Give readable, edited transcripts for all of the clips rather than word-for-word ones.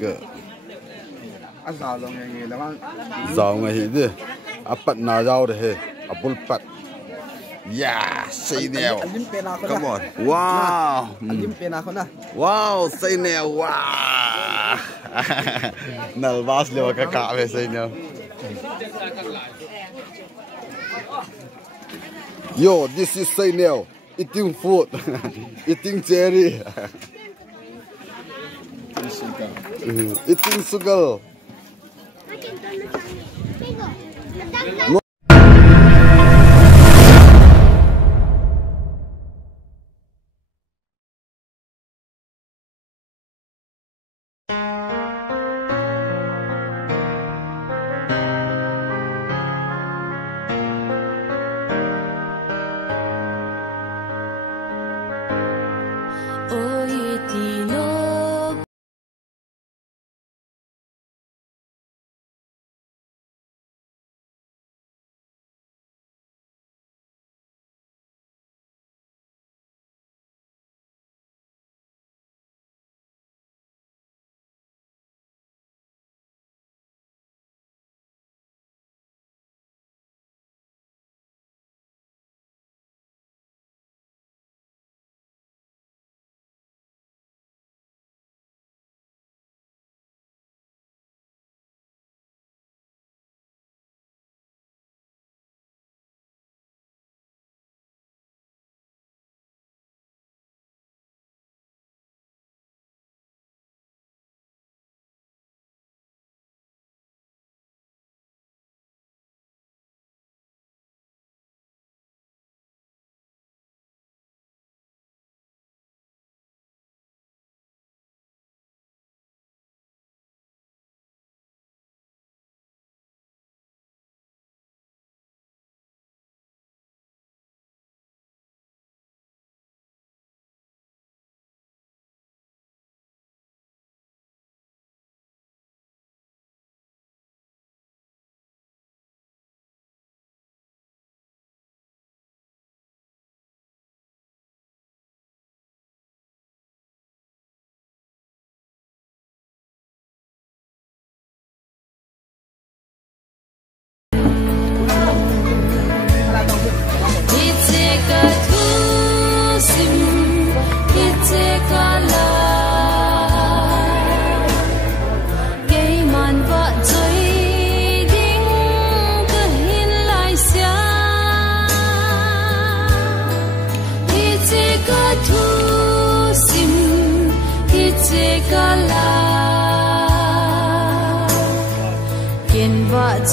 cơ giàu lòng nghề là mang giàu ngày đi bắt nào giàu đấy bul pat yeah say nail come on wow wow say nail wow nalbas lewa ka ka ve say nail yo this is say nail eating food eating cherry eating sugar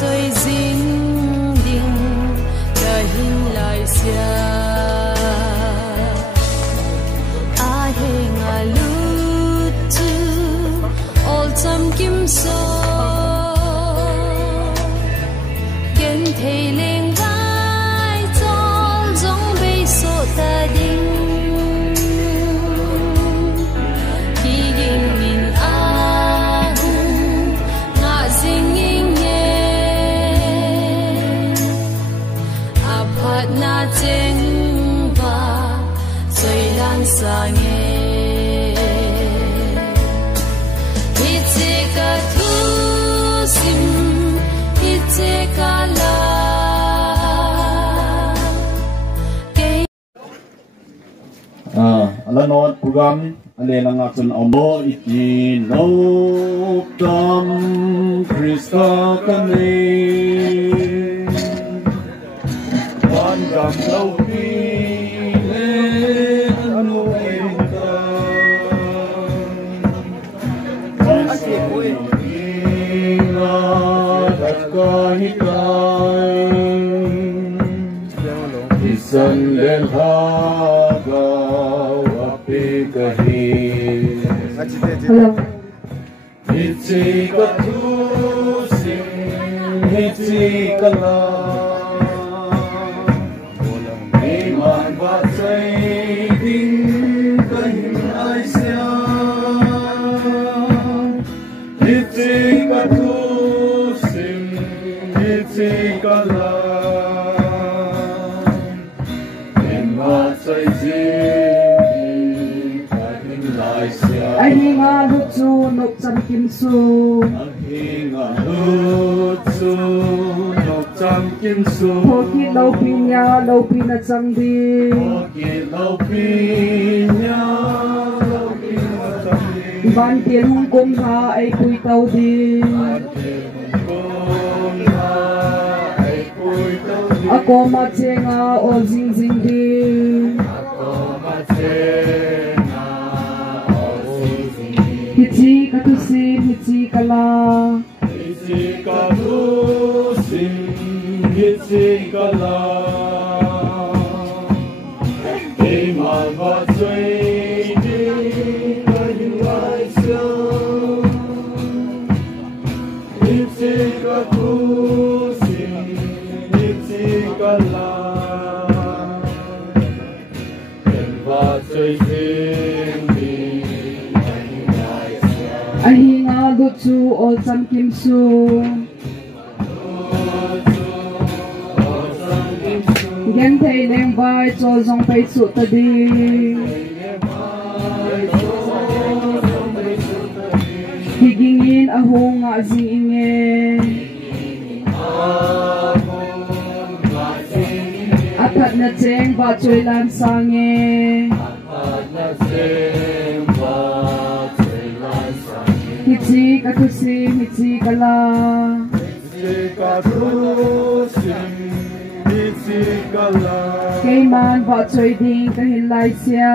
chơi dính đình đời hình lại xia ai hề ngà lút tu ol chăm kim so kiến thầy lên vai cho giống bây số ta đình sa nghe hiteka thu sim hiteka la ala not program ale lang akon amo iti no tam Krista kami wan gam lâu Isan den hagaw api kahit Hitsi ka tusin, hitsi ka lang Iman batsay din kahit ay siya Hitsi ka tusin, hitsi ka lang Ay nga lutsun nộp trăm kim su trăm kim su thô khi lâu pi nha lâu pi na trăm đi ban tiền hung cung ha ai cùi tàu đi ako machenga o zing zing di Hichi katusim hichi kala Hichi katusim hichi kala Iman va chui di kayu ai siêu Hichi katusim hichi kala Iman va chui ahinga lutu o sam kim su gen thei leng vai cho zong pai su ta di higingin ahonga zinge apat na cheng ba choi lan sange Hichi katusim hichi kala Kaiman va choi ding kahilai sia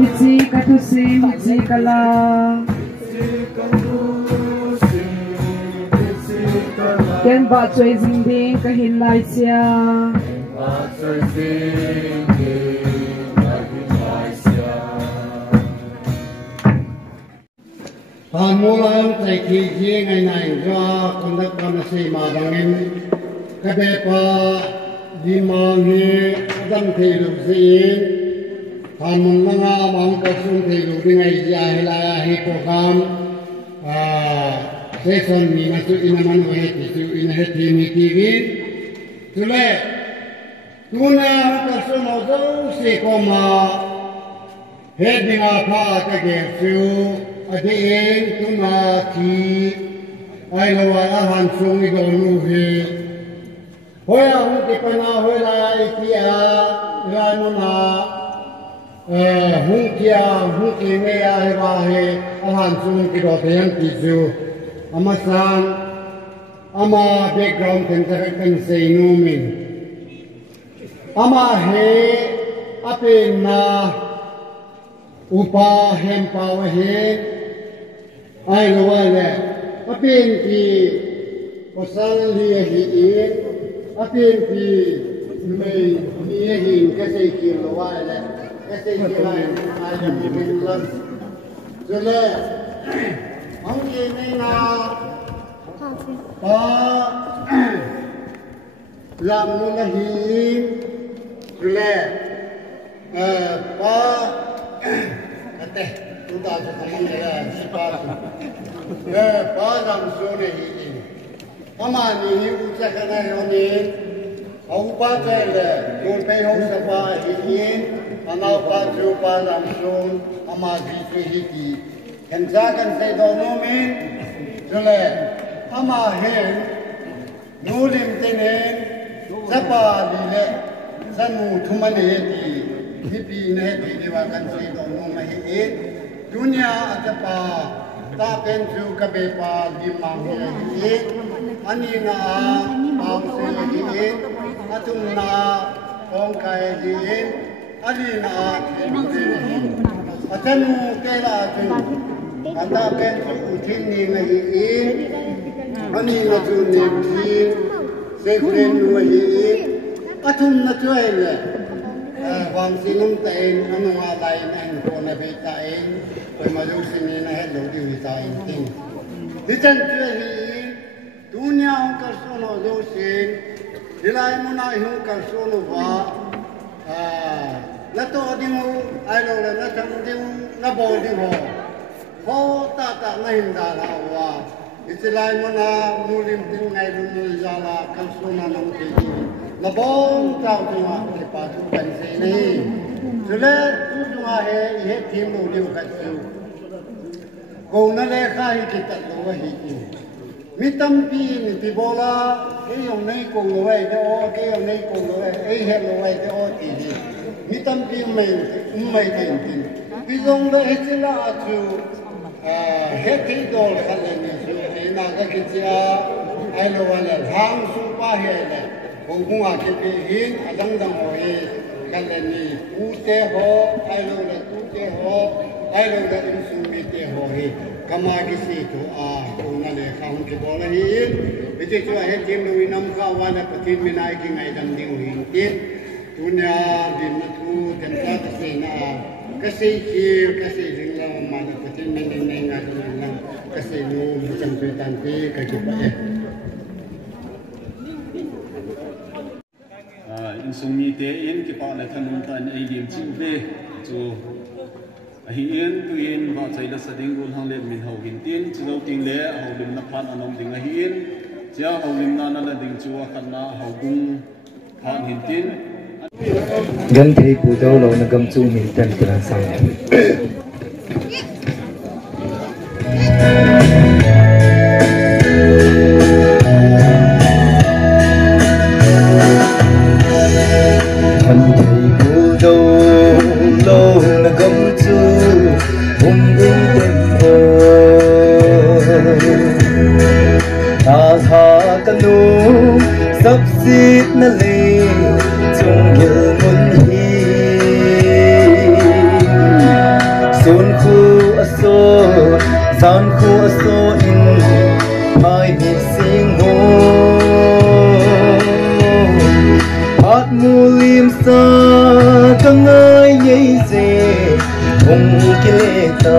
Hichi katusim hichi kala Ken va choi ding ding kahilai sia Pamulang tay kiji ngay nay ra kundak kamasi madangin kadepa di mangi dam thilu siin pamun mga mangkasun thilu di ngay jahilaya hipokam seson ni masu inaman wahiti su inahiti mitigin tule tuna kasun ozo si koma hedinga pa kagersu Ading tumaki ay nawala hansong idonuhi. Hoy ang tipana hoy la ikia lano na hungki meya hewahe hansong idote yang kisu. Amasan ama background kan say numin. Ama he apin na upa hempa he ai lo wale apin ki pasal liya hi apin ki me liya hi kasi ki lo wale kasi ki lain ai ni bilang jole ang ki na pa lam mo na hi jole pa ate tuta sa kamangaya sipasu padam sone hi amani hi ucha kana yoni au pa chele mul pe ho sa pa hi anau pa chu pa lam son ama ji hi ki kan ja kan se do no min jole ama he nulim tenen sapa lile sanu thumane di hipi ne di dewa kan se do no ma hi dunia atapa ta pen chu ka be pa di mang hi ani na ang se hi atum na ong kai di ani na atanu ke la chu anda pen chu thin ni na hi ani na chu ne hi se kren nu hi atum na chu le Wang sinum tain anu ngalai nang kona betain koi malu sini na hello di witain ting dijan hi dunia hong karsono do sin dilai muna hong karsono wa na to di mo ai lo na tam di na bo di ho ho ta na hinda la wa isilai muna mulim din ngai lu jala karsono nam ti na bong tao tu ma te pa tu kan se ni jule tu tu ma he he team lo dim ka chu ko na le kha hi ki ta lo hi ki mi tam pi ni ti bola ke yong nei ko lo wai de o ke yong nei ko lo wai ei he lo wai de o ti hi mi tam pi mai tin tin pi zong le he chi la chu he ti dol ka le ni chu ni na ka ki cha ai lo wa le hang su pa he le ko bunga ke pi hin adang dang ho he ka le ni u te ho ai lo le tu te ho ai lo le in su mi te ho he kama ki si tu a ko na le khang ki bol hi bi ti chu he tim lo nam ka wa le patin mi nai ki ngai dam ding hin tin tunya din na tu ten ka se na ka se ki ka se ding la ma na patin mi nei nga na ka se nu mi chang pe tan pe ka ki pa in sung mi te in ki pa le thanun tan ai dim chi ve chu hi in tu in ba chai la sading ul hang le min ho hin tin chu lo ting le ho lim na phan anom ding a hi in chia ho lim na na la ding chu a khan na ho gung phan hin tin gan thei pu do lo na gam chu min tan kran sang sắp xít na lê chung gil mun hi sun khu aso san khu aso in mai mi sing ho hat mu lim sa kang ai yei se hong kile ta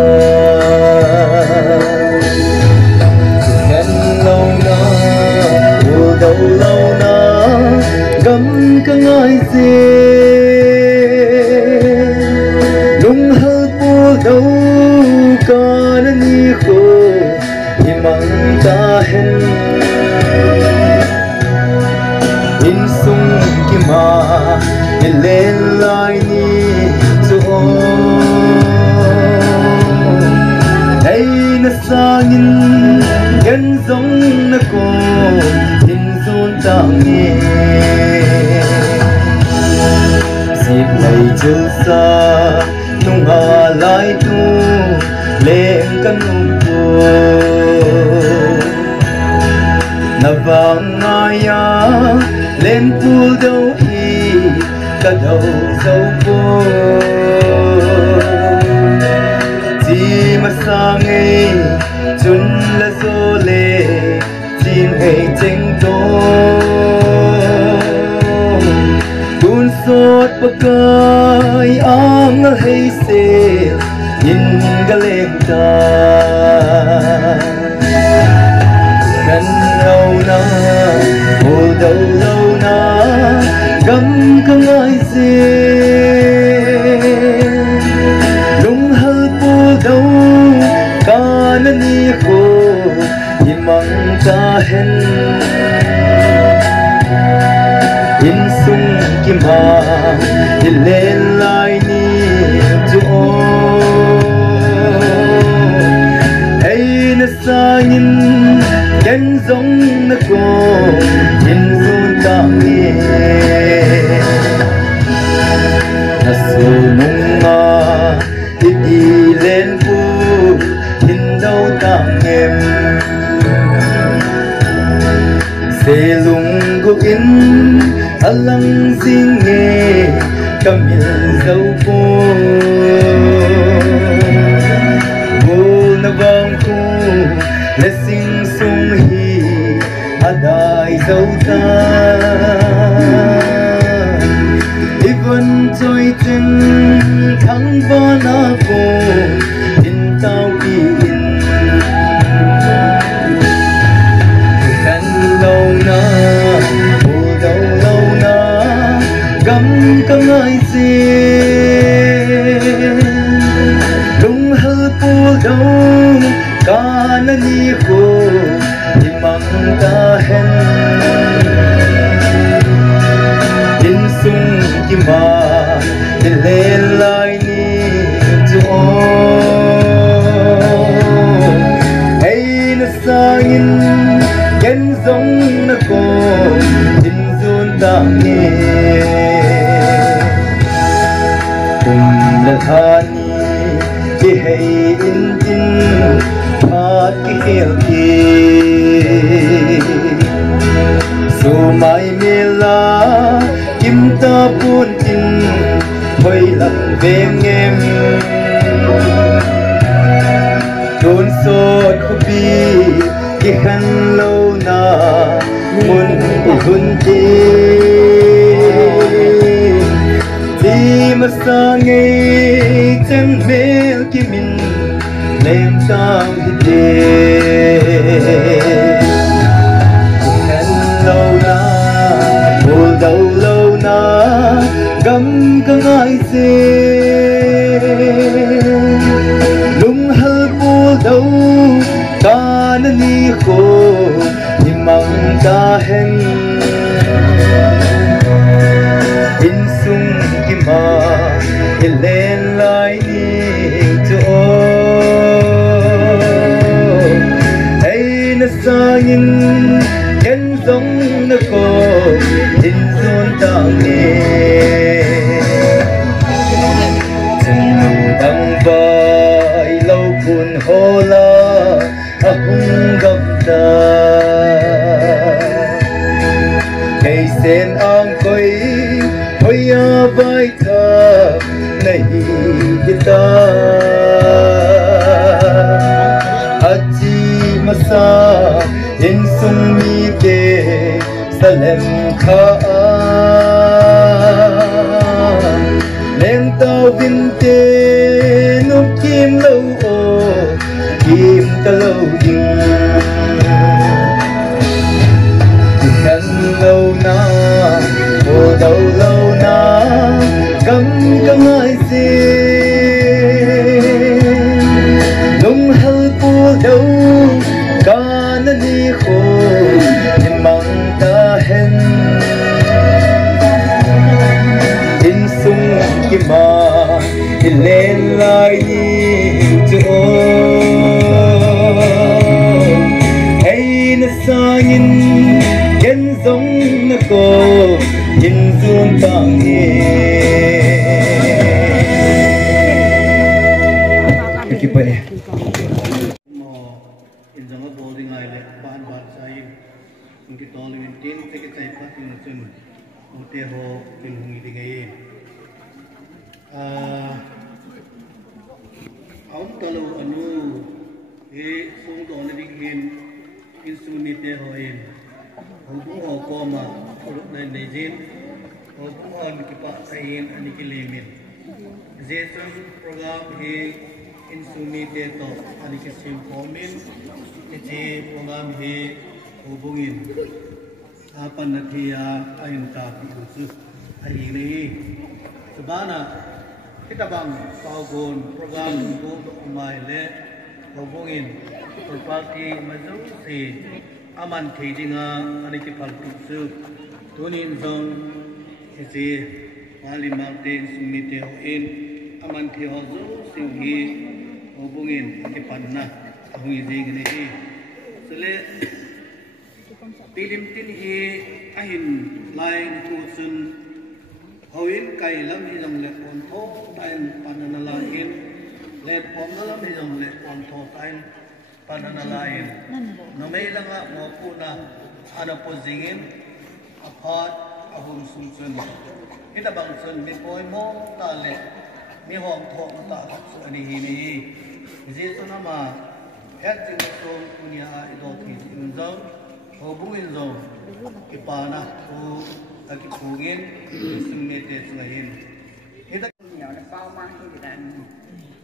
đâu lâu na gấm cả ngày gì lung hơi bu đâu cả nên đi khô thì mang ta hen in sung kim ma in lên lại ni cho đây na sang in gen giống na cô tang nghe dịp này chưa xa nung hà lại tu lên căn bùa na vàng ai ya lên pu đâu hi cả đầu dâu bô chỉ mà sang nghe chun là số lệ chim hay tranh tố tuôn sốt bậc cay áng hay xe nhìn ga lên ta gần lâu na hồ đầu lâu na gấm không ai xe lung hơi bu đâu cả nên đi khô mang ta hen in sung kim ha in lên lại ni chu hey na sa nhìn ken giống na ko in sun ta nghe na su nung ma đi lên pu in đâu ta em se lung gu in alang sing nghe kamil dâu po vô na vang khu le sing sung hi adai dâu ta even choi chen thang ba na ko in tao ki in lâu na hồ đâu lâu na gấm cả ngày gì đúng hơi bu đâu cả nên đi khô thì mang ta hen in sung kim ba thì lên lại ni ấy nó sang nhân giống nó có in dùn ta nghe cùng là thani chỉ hay in tin phát cái hiệu kia dù mai mê la kim ta buồn tin hơi lặng về em đồn sốt khu bi cái khăn lâu na muốn bị hôn đi mà sang ngày chân mê kia mình lên sang đi khăn lâu na bồ đầu lâu na gầm cả ai dê lung hal bồ đầu ta ni khô ni mang ta hen in sung ki ma lên lại đi cho ấy nó sang nhân giống nó có in dồn ta nghe đăng vai lâu buồn hô la hung gặp ta ngày sen ang coi hoi vai tha này ta aji masa in sung mi te salem kha lên tàu vinh tê nút kim lâu ô kim ta lâu dừng khăn lâu na bồ đầu lâu na cắm cắm ai dê lung hal bồ đầu ca na ni khô ni mang ta hen in sung kim ma lên lại đi cho ấy nó sang nhân giống nó có in dùn ta nghe cái bài in zaman boarding ai le ban ban sai in ki tol in tin te ke sai pa tin chun ute ho in hungi di ngai aun talo anu e sung do na ding hin in suni te ho in ho bu ho ko ma ru na nei jin ho bu on ki pa sai in ani ki lemin jesun program he in suni te to ani ki sim formin ke program he hubungin apa nathia ayin ta pu ali nei sabana kita bang paugon program ko umai le hubungin perpaki maju si aman thidinga ani ki paltu su tunin zong ke wali mountain suni te in aman thi ho zu sing hi hubungin ke panna hui jing ni sele tilim tin hi ahin lain ku sun hawin kai lam hi jong le on tho tain panana la in le pom na lam hi jong le on tho tain panana la in no mei langa mo pu na ana po jingin apart ahum sun sun kita bang sun mi poi mo ta le mi hom tho ta su ani hi ni jesu na ma hết chừng số dunia itu tin zong hubungin zong kipana tu kipungin sumete selain kita nhiều là bao mang thì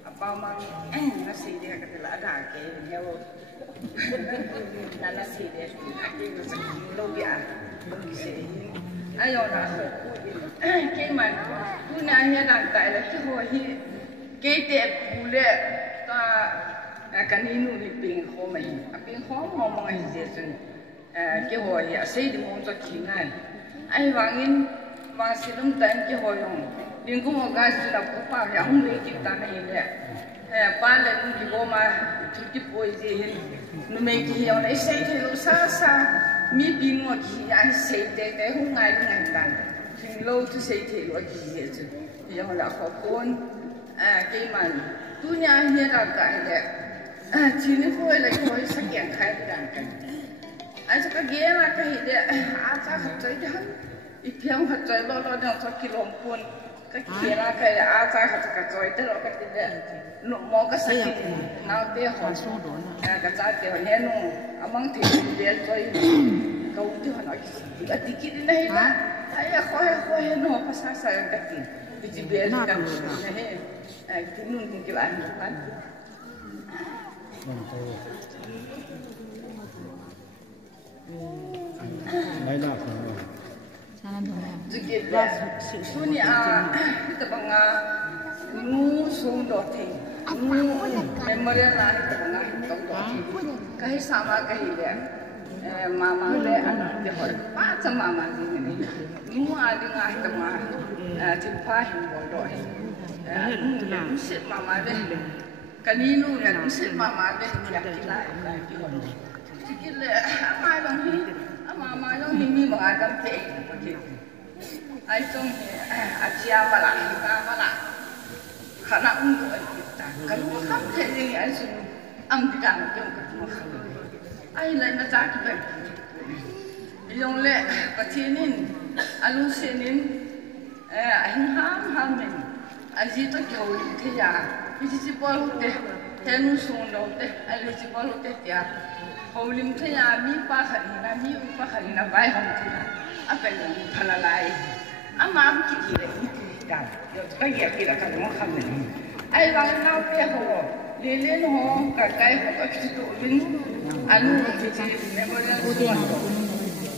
là bao mang nó xì đi cái là đã cái theo là nó xì đi cái nó sẽ lâu bia ai rồi là cái mà tu na hiện tại là cái hồi cái đẹp bù lệ ta kan inu ni ping ho mai ping ho mo mo ai jesun ke ho ya sei di mo to kingan ai wangin wa silum tan ke ho yong liên cũng một cái chuyện là cũng phải là không lấy kịp ta này nè ba lần thì cô mà chụp chụp bôi gì nó mấy cái hiểu này xây thì lâu xa xa mi pin một cái anh xây để không ngày tàn thì lâu thì xây thì lo cái gì chứ thì họ là khó khôn cái mà tu nhà hiện đang cái nè chỉ nên coi là coi sắc dạng khai đang cái anh sẽ cái ghế là cái gì đấy à chắc hợp chơi đó ít phiếu hợp chơi lo lo đang cho kilo cuốn cái ghế là cái à chắc hợp cái chơi đó cái gì đấy nụ mò cái sắc nào để họ cái trái để họ nghe nụ mang thì để chơi câu thì họ nói cái gì cái này là ai là khói nó có sao sao cái gì thì chỉ biết cái này cái nụ cái bạn Mấy nào Jadi punya kita bangga ngu sung dot thi ngu memorial lah kita bangga tong dot thi kahit sama kahit dia mama dia anak dia hor macam mama ni ngu ada ngah kita mah timpa himbol dot usit mama dia kaninu yang usit mama dia tiap kila sikit le amai long hi mama long hi ni mengadam te ai trong Asia malah karena untuk kita kalau kan ini ai sunu am tidak yang ketemu ai lain macam kita yang le patinin alusinin ham ni aji tu jauh itu ya ini si bolu teh tenu sunu teh alu si bolu teh dia Haulim tu ya mi pa hari na baik hong tu apa yang halalai ama kita dah kita ya kita kan mau kami ai bang kau peh ho lele ho kakai ho kita tu bin anu kita memorial tuan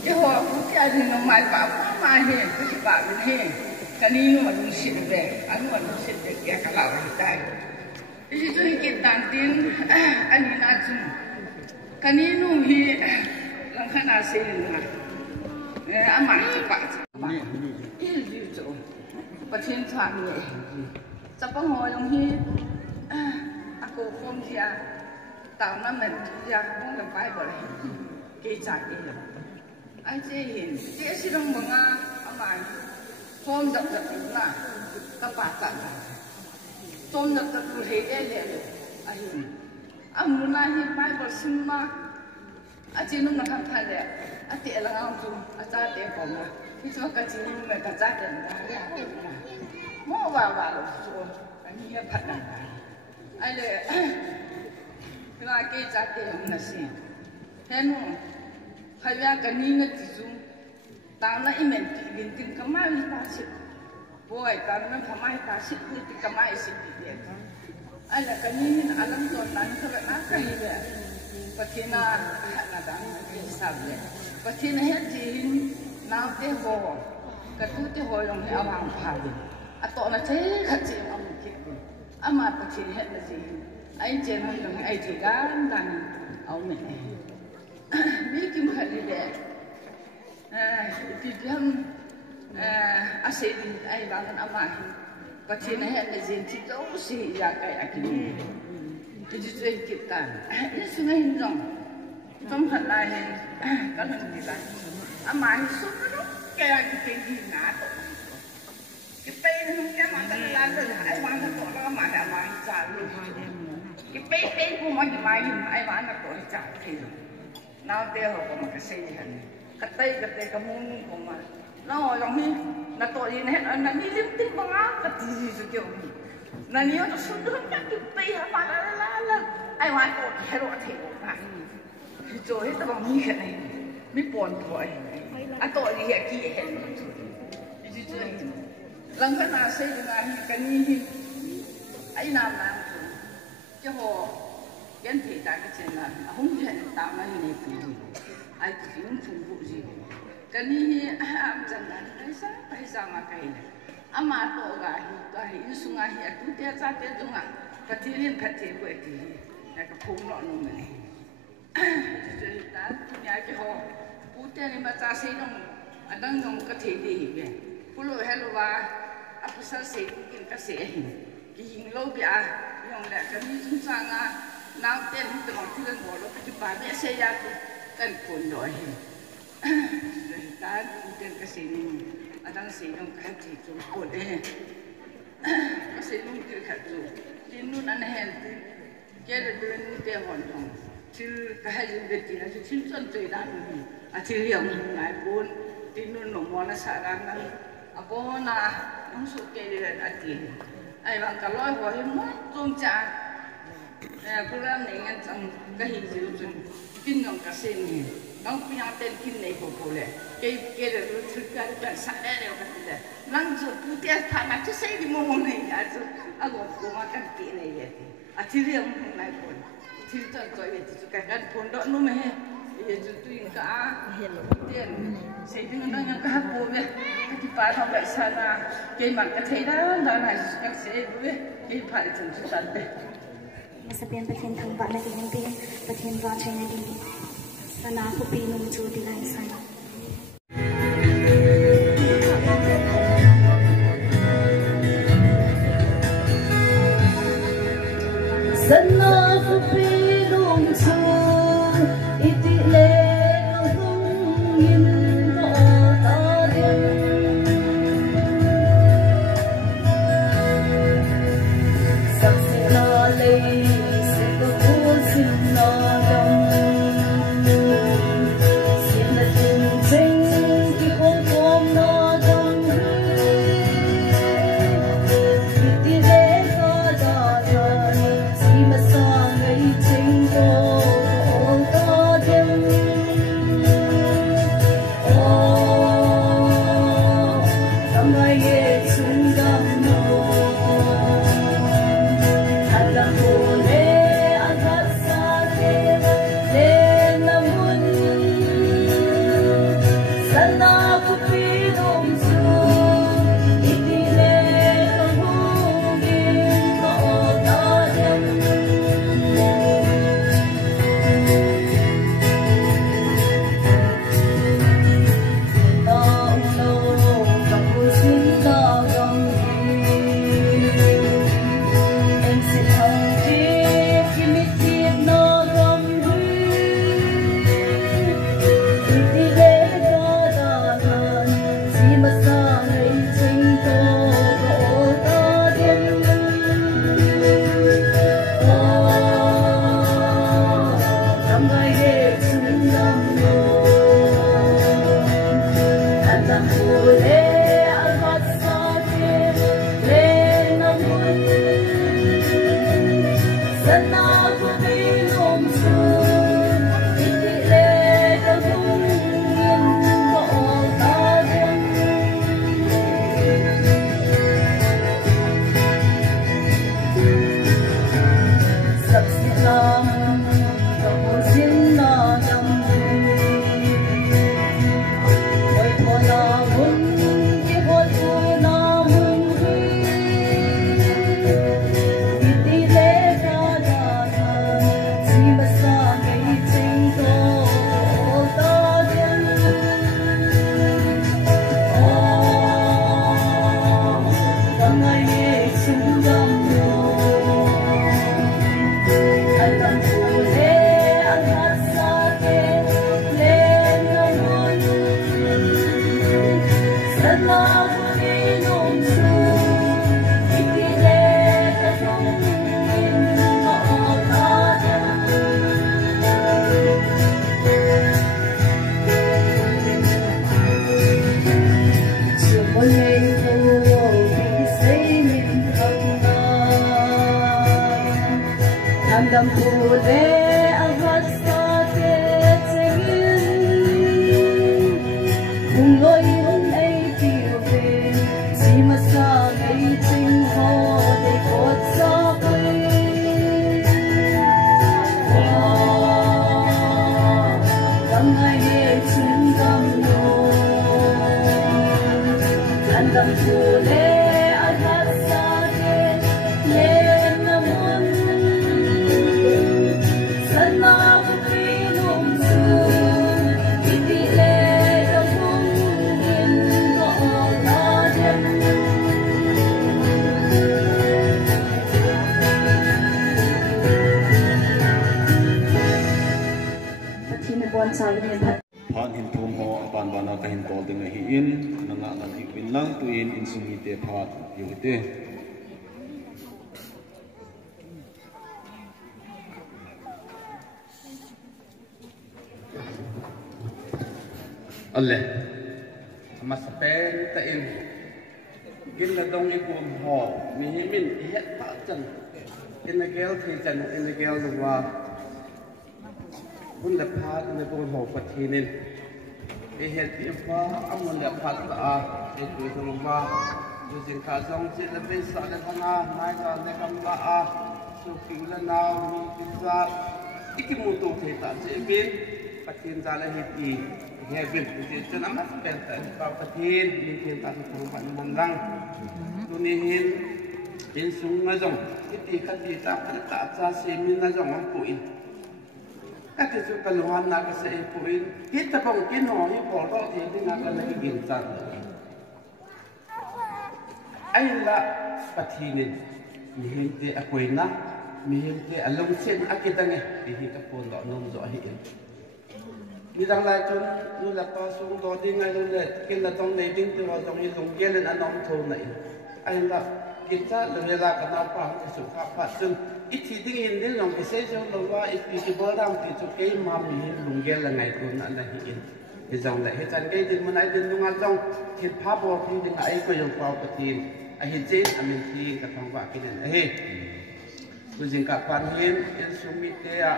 je ho kita ada normal apa he kita bin he kani nu anu sit be anu sit be ya kalau kita itu kita tin ani najum kaninu hi langkana sena ama cepat ini tu pasien suami siapa orang hi aku pun dia tahunนั้นdia pun lepai boleh kerja dia aje hin dia sedang menga ama pom dak na kapasan pom dak tu he dia ahin amuna hi pai bersama aje nu nak thale ati elang tu aja te koma itu ka jini nu ka ja den da mo wa lo so ani ya phatna ai le kena ke ja te na sin henu khaya ka ni na ti zu ta na imen ti bin tin ka mai ta sit boy ta na ka mai ta sit ni ti ka mai sit ti de ala kaninin alam to nan ka na ka hile patina na dang sabe patina hetin na te ho ka tu te ho yong he awang phai ato na che kha che am ki ama patina het na ji ai che na yong ai ji gan dan au me mi kim khali de ti jam asidin ai bangan ama Patina het na zin ti do si ya kai akini jadi tu kita ini sungai hindong tom hat lai hen kan kita ama hi su no kaya kita di na to kita ni kita mata la la ai wan to la ma da ma cha lu kita pe ku ma ji mai ai wan to cha thi nào te ho ko ma ka sei han katai ka mun ko ma nó giống như là tội gì hết là đi liên tiếp bằng áo cái gì rồi kiểu là nếu nó xuống nước chắc cái tây hả mà là ai nói tội hay tội thì này rồi hết tao bằng như thế này mới buồn thôi tội gì hết kia hết lần cái nào xây được cái gì ấy làm cho họ cái thì tại cái chuyện là không thể tạo ra như này ai cũng phục vụ gì cái này am jangan ai sama kain ama to ga hi sunga hi tu te cha te tunga patilin phate ko ti na ka phung no no me ta nya ke ho pu te ni ma cha sei no adang no ka the di be pulo hello wa aku selesai mungkin kasih kihing lo bia yang dah kami susah ngah nau ten tengok tiran bolok kecepatan saya tu kan pondok kan mungkin kasih ni adang saya dong kasih tu pondok kasih mungkin kasih di nun aneh tu kira duit ni dia hon til kahayun betina til cinson tu idan atil yang ngai pun di nun nomor sarang apa na masuk ke dia atil ai bang kalau boleh mau tungca program ni kan sang kahijil tu kinong kasih ni nang punya ten kin ni boleh ke dia terkait dengan sana dia kata langsung putih tanah tu saya di mana ni aja aku makan kini dia atil yang ngai pun cinta kau itu kan pondok nu meh ya jutu ingka dia saya dengan yang kahapun ya di pasar sampai sana ke mak kecil dan nak saya dulu ke pasar jumpa deh Sepian petien tempat lagi yang pin petien baca lagi sana aku pinum tu di lain sana sana aku pinum tu itu sao cái thật phan hin thum ho apan bana ka hin kol ding hi in nanga na thi win lang tu in sumi te phat yu te alle ma spen ta in gin la dong i kum ho mi hi min het pa chan in the gel thi chan in the gel lu wa bun la phat in the bun ho pathinin e het ti fa amun la phat la e tu so ma du jin kha song si la be sa la na nai ka le kam la a su ki la na mi ki sa ikimu to the ta se bin pathin za la hi ti nghe việc thì cho nắm bắt bền tại vào cái thiên nhưng thiên ta thì không phải mong răng tôi nên hiến súng nói rằng cái gì ta phải tạo ra xem như nói rằng ông bụi các cái chuyện cần hoàn là cái sẽ bụi hít ta bằng cái nọ như bỏ đó thì là cái này cái gì ta anh là cái thiên này mình hiện tại quên na mình hiện tại lông trên cái tăng này thì cái phồn đó nông rõ hiện ni dang lai chun nu la pa sung do ding ai le kin la tong nei ding tu ho jong ni lung ge len anom tho nei ai la ki cha le la ka na pa ki su kha pa chun I thi ding in din long ki se jo lo wa I pi ki bol dam ti chu ke ma mi lung ge la ngai tu na la hi in he jong la he chan ge din mun ai din lung a jong ki pha bo thi ding ai ko yong pa pa tin a hin chen a min thi ka thong wa ki den he tu jing ka pan hin in su mi te a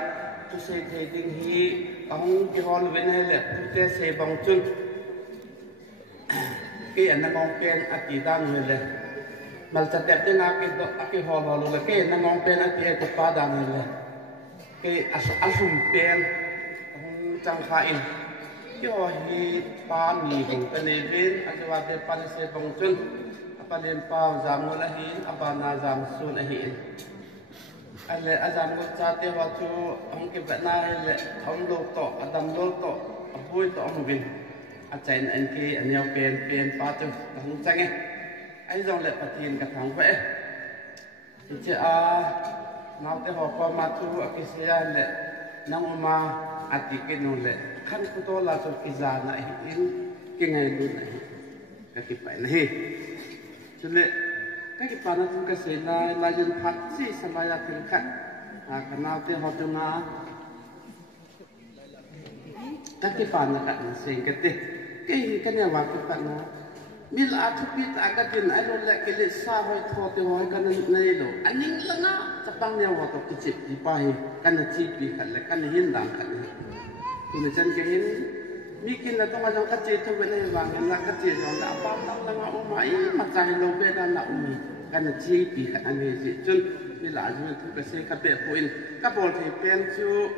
tu se the ding hi ông cái hòn bên này là cái xe bóng chân cái anh nó mong bên anh chỉ đang người là mà chặt đẹp thế nào cái hòn hòn là cái anh nó mong bên anh chỉ cái phá đang người là cái anh sum bên ông chẳng phải cái hòn hi phá mì cũng cái này bên anh cho cái phá xe bóng chân anh lên phá giảm người là hin anh na giảm xuống là hin anh là anh giảm một cha tiêu vào chú ông cái vật này là ông đồ tọ adam đồ tọ ông vui tọ ông bình anh chạy anh kia anh nhau pen phá chú ông chăng ấy anh dòng lại phát hiện cả tháng vẽ thì chứ nào tiêu vào qua mà chú cái xe là nằm mà anh chỉ cái nô là khăn của tôi là cho cái già này cái ngày luôn này cái phải này cho nên cái pana tu cái xe này là dân phát gì xem lại thì khác cái nào thì họ chung na cái pana cái xe cái này vào cái pana mình là chụp cái cái chuyện này rồi lại cái lịch sa hơi thô thì hỏi cái này đâu anh nhìn là na chắc tăng nhau vào cái chip đi bay cái này chip đi cái này cái này hiện đại cái này thì mình chân cái hiện mi kin là tôi nói cái chuyện thôi bên này vàng là cái chuyện đó là bao năm là ngạo mãi mà chạy lâu bên đó là umi cái này chi bị cái anh ấy gì chân mi là chúng tôi cái xe cái bể phun cái bộ thì bên chú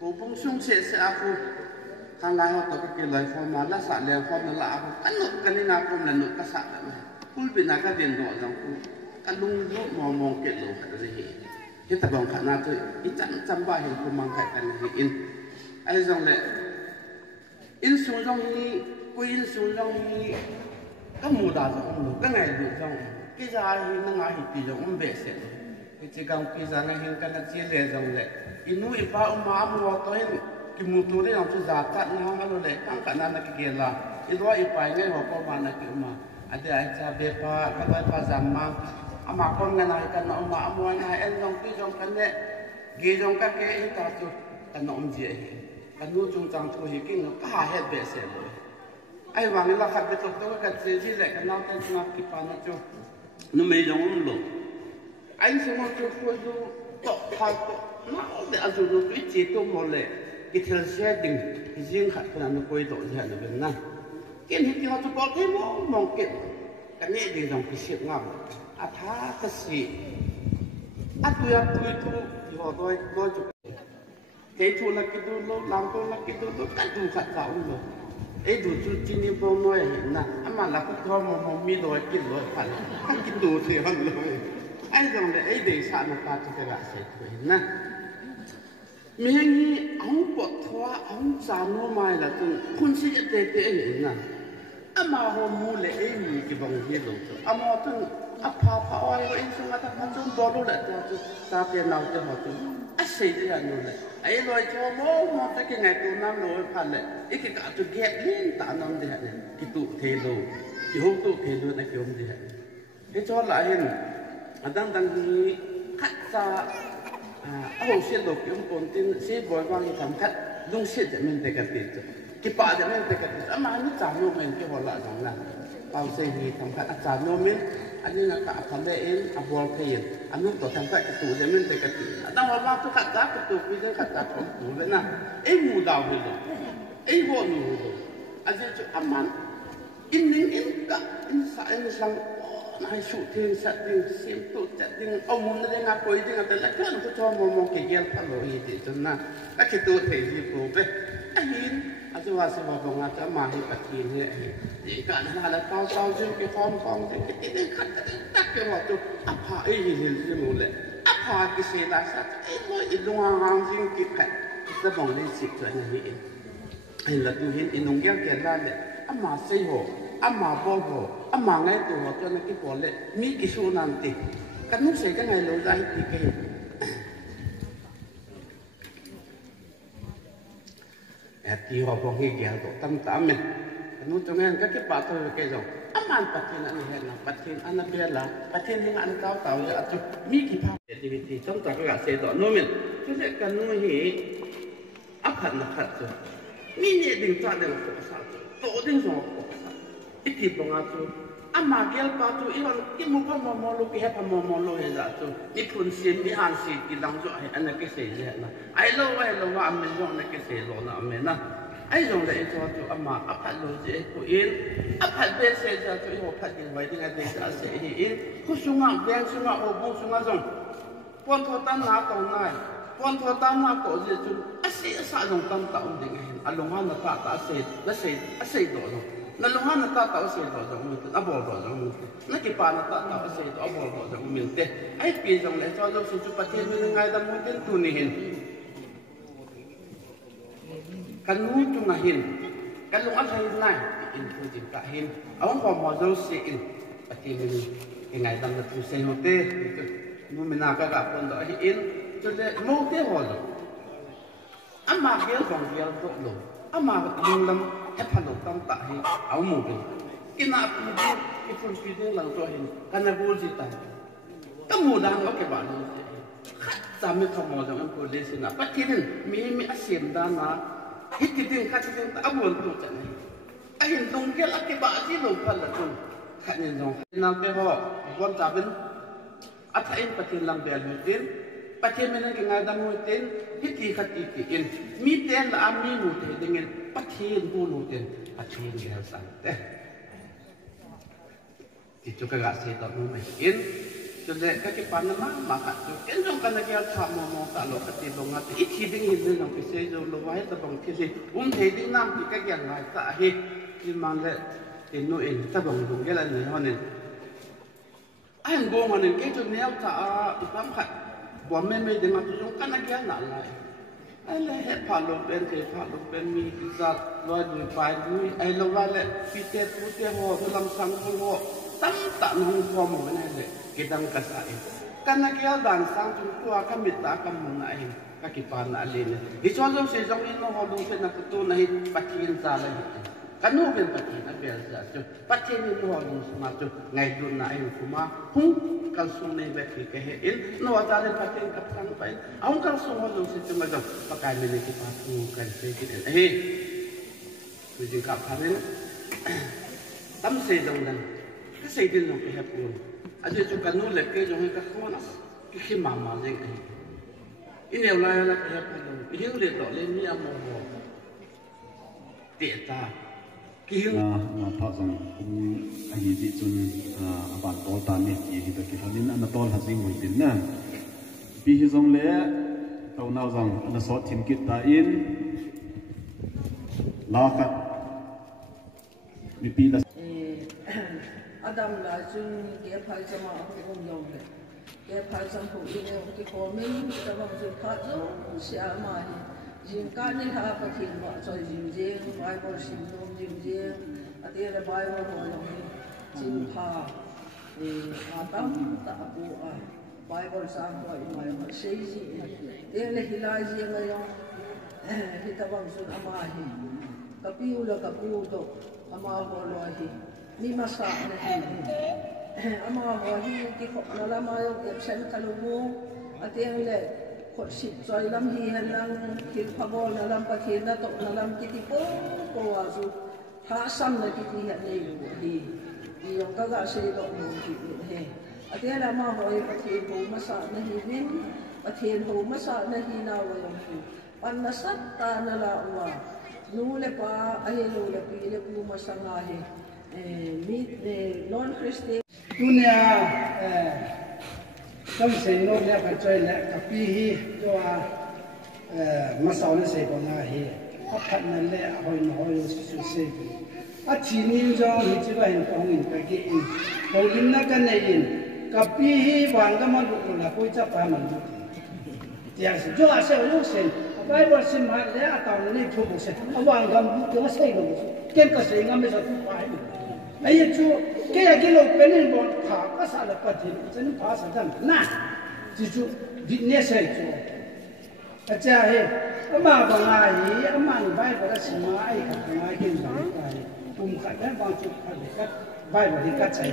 bộ bung sung sẽ phu thằng lai họ tôi cái lời phong mà là sạ leo phong là lạ cái nụ cái này nào cũng là nụ cái sạ đó phun bên nào cái điện thoại rằng cái lung lúc mong cái lỗ cái gì cái tập đoàn khả năng thôi ít chăm ba hình cũng mang phải cái này in ai rằng lại in xuống trong hi quay in xuống trong hi các mùa đào giống các ngày được trong cái giá hi nó ngay thì giống về sẽ thì chỉ cần cái giá này hiện cái là chia lẻ giống lệ in nuôi ba ông má mua tới cái mùa tối đấy làm cho giá chặt nó không ăn lệ tăng cả năm là cái kia là in đó in phải ngay họ có bán là kiểu mà anh để anh cha bé pa các bạn pa giảm mà mà con ngày này cái nó mà mua ngày em trong cái này ghi trong các cái ít ta cho cái nó gì cái nuôi chung trang thôi thì cái nó cả hết bể xe rồi ai vàng là khác biệt tôi cái gì gì lại cái nào cái nào cái pan nó nó mấy giống luôn anh xem nó cho phơi du tọt thang tọt nó để ăn rồi nó cái chế độ một lệ cái theo xe đình cái riêng khác cái nó quay độ gì là bên này cái này thì họ cho có thế mong cái này thì dòng cái chuyện ngầm thà cái gì tôi thì họ tôi cái thu là cái đồ làm tôi là cái đồ cái đồ khát khao luôn, ấy đồ chú chỉ niệm bao nói hiện na, mà là cái thao mà mi đòi cái đòi phải, cái đồ thì hơn rồi, anh rằng là ấy để sao mà ta cho cái là sẽ thôi na, mình ông bớt thoa ông già nó mai là tôi không sẽ để hiện na, mà họ mua lại ấy gì cái bằng gì luôn, mà tôi phá oi rồi anh xong là ta không bớt đâu lại ta tiền nào cho họ tôi. sei de ya no le ai loi cho mo ta ke ngai tu nam loi phan le I ke ka tu gap lin ta nam de ha ki tu the lo ki ho tu the lo na ki om de ha ke cho la hin adang dang ni khat sa ho sia lo ki om pon tin se boy wang ni tham khat lung sia de men de ka ti ki pa de men de ka ti ama ni cha no men ke ho la jang la pau se ni tham khat a cha no menอันนี้นะกับทำได้เองอับวอลเพย์อันนู้นต่อทำได้กระตูจะไม่ได้กระตูแต่ว่าทุกขัดจักกระตูพี่จะขัดจักของตูเลยนะไอ้หมูดาวเลยไอ้หัวหนูเลยอันนี้จะอามันอินนิ่งอินกับอินสายอินสังให้ชุดเทียนสัตว์ดิ้งเสียงตุ่จัดดิ้งเอามุมนั่นเองนะคุยดิ้งแต่ละครั้งทุกชอบมองเกี่ยวกับโลหิตจนนะแล้วกระตูเทียนที่ปลูกไปไอ้หินอาจจะว่าสมาบงอาจจะมาให้ปัจจัยเนี่ยอีกการนั้นแล้วเศร้าจึงเกี่ยวกับจึงเกี่ยวกับขัดตักเกี่ยวกับตัวอภาไอ้หินที่มูลเลยอภากิเสดาสัตว์ไอ้ลอยอินดวงหางจึงเกี่ยวกับจะมองในสิบตัวนี้เองเห็นแล้วดูเห็นอินดวงแก้วแก่ละเลยอามาเสียหัวอามาบ่หัวอามาไงตัวจนนักกี่ปอเลยมีกี่ชั่วนันติกันนุ่งเสียกันไงเราได้ที่เกี่ยวที่หัวพงเกี่ยวกับตั้งแต่เมื่อนู้นตรงนั้นก็คิดป่าตัวเกี่ยวกับอามันปัจจัยนั้นเห็นนะปัจจัยอันนั้นเบียร์ละปัจจัยที่อันเก่าๆจะจุมีกี่ภาพเดี๋ยวที่ต้องตัดกระเสดนู้นมันก็จะกันนู้นเหี้ยอับขัดนักขัดจ้ะมีเนี่ยดึงจัดดึงโคสัตว์โตดึงสองโคสัตว์อีกทีตรงนั้นจ้ะอามาเกี่ยวกับตัวอีวันที่มุกพมอลูกที่ให้พมอลูเห็นจ้ะจ้ะนี่พูนเสียงมีหันสีกินดังจ้ะอันนั้นก็เสียเลยนะไอ้โลว่าอเมริกาเนี่ยก็เสียโลนะอเมริกาไอ้ตรงเลยจ้ะจ้ะอามาอับขัดโลเจ้ากูอินอับขัดเบสเสียจ้ะจ้ะอีหัวขัดกินไว้ที่ไหนเด็กจะเสียอินกูสุ่งอ่ะเบี้ยสุ่งอ่ะโอ้บุสุ่งอ่ะจ้ะปนทั่วตั้งหน้าตรงไหนปนทั่วตั้งหน้าตัวเจ้าจ้ะอาเสียสะลงตั้งตาอุ้มดิ่งเห็นอารมณ์หันตาตาเสียและเสียโดนนั่นลงหันตาตาเสียโดนมันอับโดนมันนั่นกี่ปานตาตาเสียอับโดนมันเตะไอ้ปีจงเลยจ้ะจ้ะสุจุปฏิมันยังไงดำมันเป็นตัวนี้เห็นกันนู้นตรงไหนเห็นกันลงอะไรไหนอินฟูจิตกะเห็นเอาพอมอดูสิอินปฏิมันยังไงดำมันตัวเซโนเต้นู้นมันน่ากับคนต่ออินจนเลยโนเต้หัวลงอามาเกี่ยวกับเกี่ยวกับลงอามาดึงลำให้พันลงตั้งตาให้เอาหมูไปกินน้ำปูกินฝุ่นกินเรื่องหลังตัวเห็นกันนับบูจิตตันตั้งหมูดังก็เก็บบ้านลงขัดจำไม่ขโมยจากอันกูเลยสินะปฏิทินมีอาเซียนด้านนะฮิตดิ้งขัดดิ้งอับวนตัวจันนี่ไอ้เห็นตรงเกี่ยวกับเก็บบ้านที่ลงพันละคนขัดเงินลงน้ำเตะหัววันจับเป็นอัฐอินปฏิทินลำเบลมุตินปฏิทินมันยังไงดำมุตินฮิตที่ขัดอีกอินมีเต้นละมีมุติดิ้งปฏิทินบูมุตินปฏิทินเกี่ยวสันเตะที่จุกกระเสียต่อมือไม่อินจนเด็กก็เก็บปันน้ำมาขัดจุกอินตรงกันนักเรียนชาวมอตลอดติดลงมาอีกทีดิ้งหินลงไปเสียจนลงไว้ตะบังที่สิเทดิ้งน้ำที่ก็ยังไงตาเฮที่มันเลยที่นู่นเองตะบังลงแค่ละหนึ่งหัวหนึ่งไอ้หัวหนึ่งแค่จนเนี้ยถ้าอีกครั้งขัดบ่ไม่ดึงมาจุกกันนักเรียนนั่นเลยไอ้เล่ผ่านลงเป็นเกี่ยวผ่านลงเป็นมีกิจการลอยดูไปดูไอ้เราว่าเล่พิเศษผู้เที่ยวหัวคือลำสังหัวตั้งแต่หนึ่งความมันนั่นเลยกิจกรรมกษัตริย์กันนักเรียนด่านสังจุดตัวกันมิตรกันมันอะไรก็กิจการอะไรเนี่ยที่ชอบเราเสียจงอินโนฮอลูเป็นนักตัวนั้นปัจจัยซาเลยกันนู้นเป็นปัจจัยนั่นเป็นซาจุปัจจัยนี้โนฮอลูสมาจุไงดูนั่นคุมาหุ่งกันส่งในแบบที่เขาเห็นโนอาจารย์ปัจจัยกับทางไปเอากันส่งฮอลูสิจุมาจุปากกาไม่ได้ที่ปัจจัยกันเสียกินเฮ้ยวิจิกับทางนี้ตั้มเสียตรงนั้นก็เสียดินลงไปให้ปูอาจจะจุกันนู้นเล็กก็ยังให้กับคนนั้นก็ขี้มาเรื่องนี้อินเดียอะไรอะไรก็ให้ปูยิ่งเรียนต่อเรื่องนี้เอาโมโหเตี้ยตากี่หิ้งมาพักสังไอ้ที่จนอาบัติโตตาเนี่ยที่ตะกี้เขาเนี่ยอันนั้นตอนหัดสิ่งหัวตินนะปีที่สองเล่เต่าหน้าสังอันนั้นสอดถิ่นกิตตาอินลาคัดมีปีละอาดัมลาจุนเกี่ยวกับสมาธิองยองเลยเกี่ยวกับสังคมที่เนี่ยที่เขาไม่จะมาจุดพัดลงเสียมาจิงการนี่หาปะทินว่าจอยจิงเจงไบเบิลสิมโนมจิงเจงอาทิตย์ละไบเบิลหัวลงจิงพาอาตัมตะปูไบเบิลสามตัวอีกมาเสียจีเก tiếng là hi lai riêng ấy đó hi ta vang sun ama hi kapiu la kapiu to ama ho lo hi ni masa na hi ama ho hi ki ko na la ma yo ke sen kalumu ateng le ko sip choi lam hi han lang kil phagol na lam pa khin na to na lam ki ti po ko wa su tha sam na ki ti ha nei hi i yo ka ga se lo mu ki he ateng la ma ho hi pa khin ho masa na hi nin pa khin ho masa na hi na wa yo hi pan na sat ta na la wa nu le pa ai lo le pi le pu masa nga he mi non Christian dunia tâm sinh nô lệ phải chơi lệ cà pi hi cho mà sau này sẽ có na hi hấp thận lệ hồi sự sẽ chỉ nhìn cho thì chỉ là hiện tượng hình cái gì hồi in nó cái này in cà pi hi vàng cái món đồ là coi chắc phải mình thì cho à sẽ lúc sen cái đồ xin mà lệ tao này thu bổ sen vàng cái nó sẽ luôn cái sẽ ngắm mới được phải ấy chú cái lô bên này bọn thả cái sao là cái gì chân phá sản phẩm nè chỉ chú việt nam sẽ chú cái cha ấy mà bằng ai mà vay vào cái gì mà ai cái cái cái cùng cái đấy bằng chú cái vay vào đi cái chạy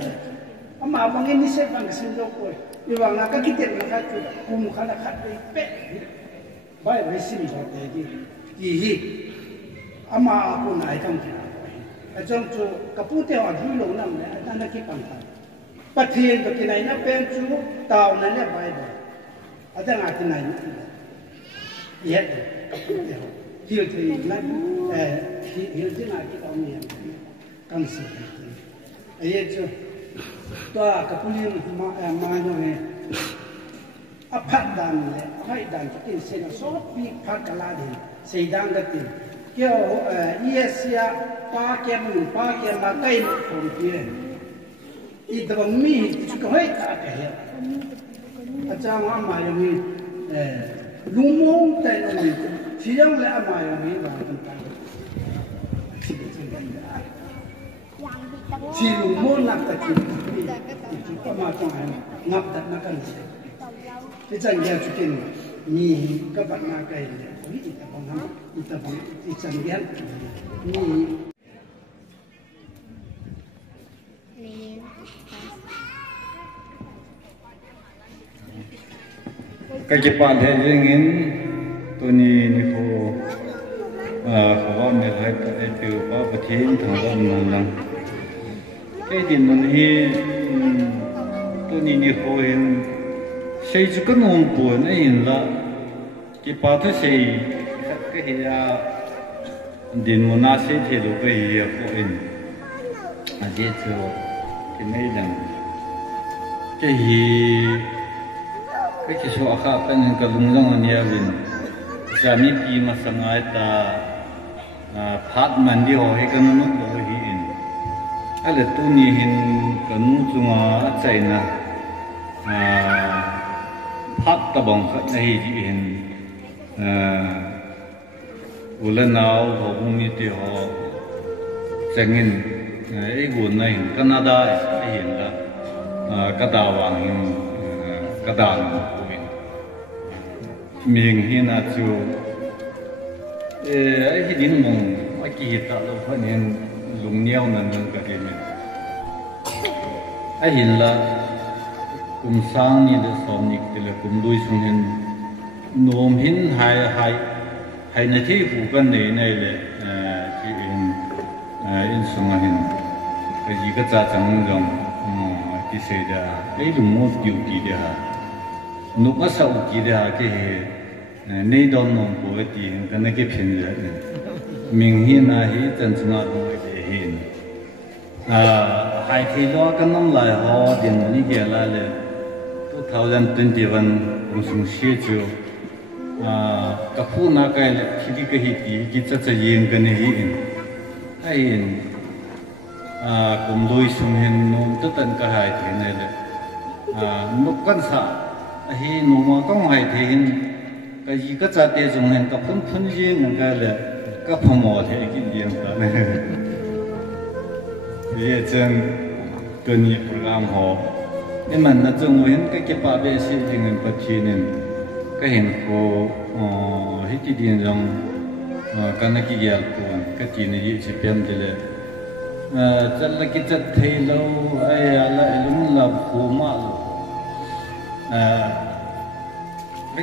mà bằng cái này sẽ bằng cái sinh dục rồi vì bằng là cái tiền là cái chú cùng cái là cái bé vay vào sinh dục đấy gì mà cũng này trong trong chú cái bút tiêu ảnh hưởng lâu năm này anh đã kịp bằng thằng bắt thiên cái này nó bên chú tàu này nó bay rồi ở đây là cái này vậy cái bút tiêu hiểu thì nó hiểu thế nào cái tàu này căng sự ấy chú tôi cái bút tiêu mà nó này áp phát đàn này phát đàn cái tiền xe nó số bị phát cả la đi xây đàn cái tiền kiểu Asia ba kem mà cây còn kia ít bằng mi chỉ có hết cả cái à cha mà mà giống như lung mông tại nó mình chỉ giống là mà giống như là chỉ lung mông nạp tại chỉ có mà trong này nạp tại nó cần cái chân giờ chú kinh mi các bạn na cây này ít ta bằng năm ít ta bằng ít chân gian mi cái bạn thấy riêng in tôi ni phố họ này hay cái từ bao bát thiên thằng đông năng cái điểm này hi tôi ni phố in xây dựng cái nông buồn này là cái bảo thế xây cái gì à điện môn na xây thì được cái gì phố in à thế chứ cái này là cái gì cái số khác cái này cái lung lăng anh em mình giờ mi pi mà sang ai ta phát mình đi hỏi cái nó được cái gì anh là tu ni hin cái nó chung à chạy na phát ta bằng cái này gì hin vô lần nào họ cũng mi thì họ chẳng in cái nguồn này Canada cái hiện là cái đào vàng hin cái đàn mình hiện là chú cái điểm mong cái gì ta đâu phải nên lùng nhau nên cái gì mình cái hiện là cùng sang như là sòng nhịp thì là cùng đôi xuống hiện nôm hiện hay là thế phụ cận này là chỉ in xuống hiện cái gì cái giá chẳng giống cái gì đó cái lùng một điều gì đó lúc mà sau khi đó cái này đó nó có cái tiền cái này cái phiền rồi mình hiện là hiện chân chính là cái hiện hai thì đó cái năm lại họ tiền nó như vậy là 2021cũng xuống xe chiều cái khu nào cái cái hiện cái chất riêng cái này hiện hiện cũng đôi xuống hiện nó tất tận cái hai thì này là lúc căn xã hi numa tong hai thein ka yi ka cha te jong hen ka phun ji ngang ka le ka phamo the ki liam ka ne ye chen to ni program ho e man na jong hen ka ke pa be si jing pa thi nen cái hiện của hết chỉ điền trong cái này cái gì cái chỉ này gì chỉ xem thì là chắc là cái chất thấy lâu ai là lúc là phù mã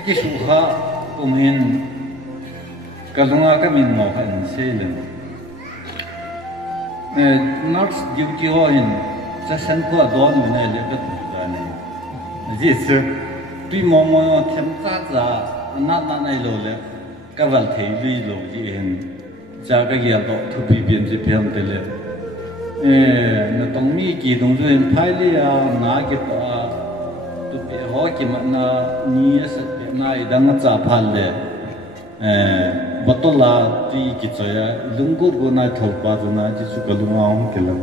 cái số khác của mình cái lúc nào cái mình ngọc hành xe lên Marx duty hoin sa san ko don ne le ka tu ne ji se tuy mo mo them ta za na nei lo le ka wal thei li lo ji hen ja ka ya do thu bi bien ji phem te le na tong mi ki dong ju hen phai li ya na ki ta tu bi ho ki ma na ni sa na i dang cha phal le batola ti ki chaya lungur go na thol pa na ji su ka lunga hom kelam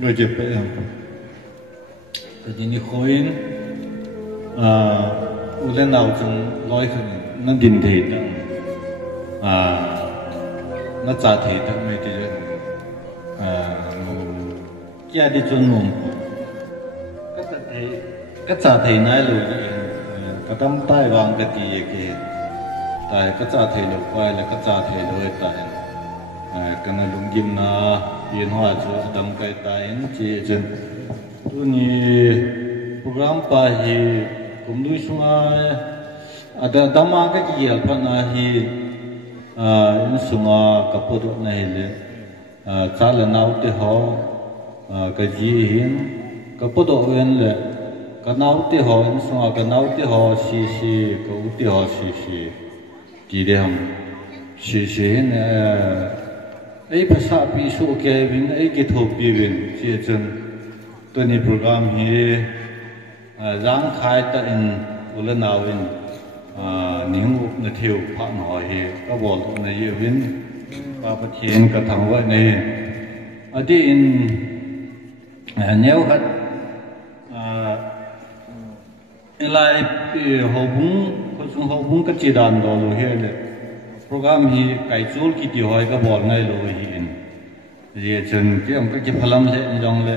rồi chụp vậy không? Cái này khối lên nào trong nói nó đình thị đó nó trả thị đó mấy cái gia đi chôn mồm cái trả thị này rồi cái tấm tay vàng cái gì cái tại cái trả thị được quay là cái trả thị rồi tại cái này lùng kim na yên hoa cho đâm cái tay chỉ chân tu ni program pa hi cũng nuôi xuống ada dama cái gì ở phần hi in xuống cái bộ đội này là trả là nào để họ cái gì hiện cái bộ đội là cái nào để họ in xuống cái nào để họ xì cái để họ xì gì đấy không xì này ấyภาษาปีสุเกวินấy cái thổ bì viền chỉ chânตัวนี้โปรแกรมhier giang khai ta in ulle nào in những người thiểu phản hỏi hier các bộ này yêu viền và phát triển các thằng vậy này ở đây in nếu hết lại hậu bung cái chỉ đàn đó rồi hier là program hi cái chul ki ti hoi ka bol ngai lo hi in ye chen ki am ka ki phalam le jong le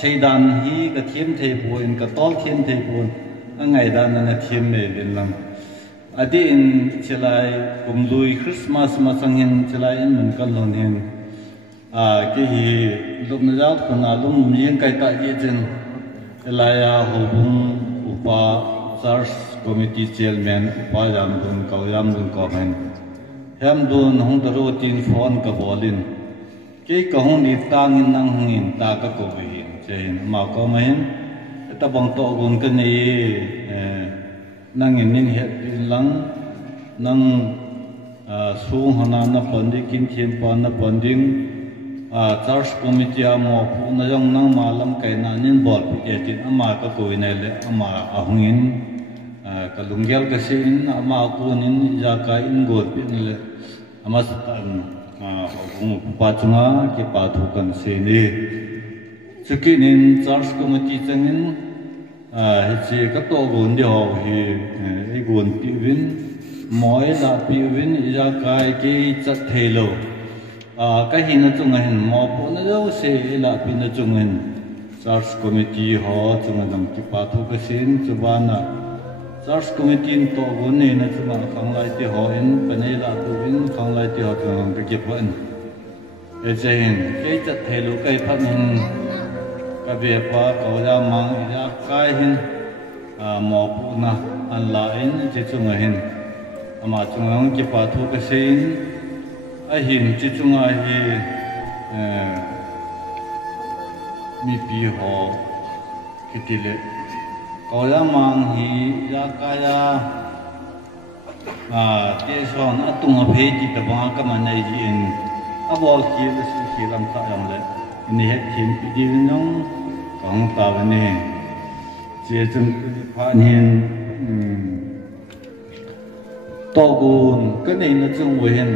seidan hi ka thiem the bu in ka tol thiem the bu angai dan na thiem me len lam adi in chelai kumlui Christmas ma sangin chelai in mun kan lon hin ki hi lum na jaw khona lum yeng kai ta ye chen chelai ho bung upa Church Committee Chairman Upayam Dun Kawyam Dun Komen Hem Dun Hong Daro Tin Phone Ka Bolin Ke Ka Hong Ni Tangin Nang Hongin Ta Ka Ko Hin Chen Ma Ko Mahin Ta Bang To Gun Ka Ni Nang In Ning Het Din Lang Nang Sung Hana Na Pandi Kin Thien Pa Na Panding Church Committee Amo Pu Na Yong Nang Ma Lam Kai Na Nin Bol Pu Ke Tin Ama Ka Ko Ine Le Ama Ahongin kalungyal kasi in ama ko nin jaka in god bin le ama satan kung pachunga ki pathukan se ni chukinin Church Committee changin he ka to gon de ho hi gon pi win moi la pi win jaka ki chat thelo ka hin chunga hin mo po na jo se la pi na chungin Church Committee ho chunga dam ki pathuka sin chubana Church Committee to gunni na chuma khang lai ti ho in panei la tu in khang lai ti ho khang ka ki phan e chen ke chat thelu kai phan hin ka be pa ka ja mang ja kai hin mo pu na an la in chi chunga hin ama chunga ki pa thu ka sin a hin chi chunga hi mi pi ho ki ti le có ra mang hi ra kaya te son atung a phe ti ta ba ka man nei ji in a bol ki le su ki lam ta yong le ni he thim pi di nong kong ta ba ne je chung pha hin to gun cái này nó chung với hin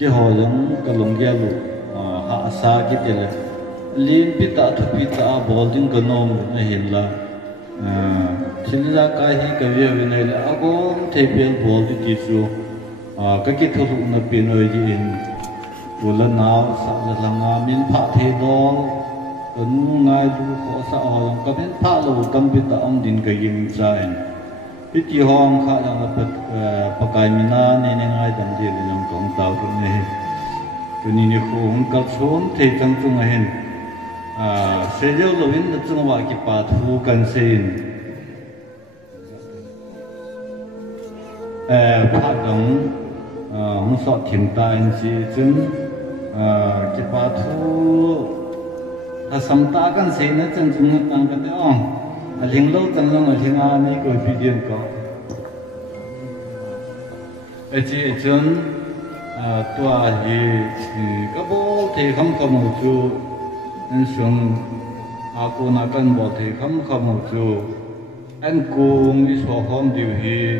cái họ giống cái lồng ghe lụt hạ xa cái tiền là liên pita thu pita bol tin cái nôm này hiện là chính ra cái hi cái việc này là có thể biến bol đi chỉ số cái thu thụ nó biến ở gì của lần nào sao là làm mình phá thế đó cũng ngay lúc họ sao cái bên phá lâu tâm pita ông din cái gì sai cái chỉ hong khác là pakai mina nên ngay đầm gì là những công tàu của này cái này không có xuống thì trong trung này sẽ giao lưu in được trong vài cái part thu cần xin phát động không sợ thiên tai gì chứ cái part thu sắm ta cần xin nó chân chung tăng cái đó liên lâu chân lâu liên anh ấy có video có chị chân tua thì các bố thì không có một chút nên xuống aku nak kan buat thì không có một chút anh cùng đi số hôm điều thì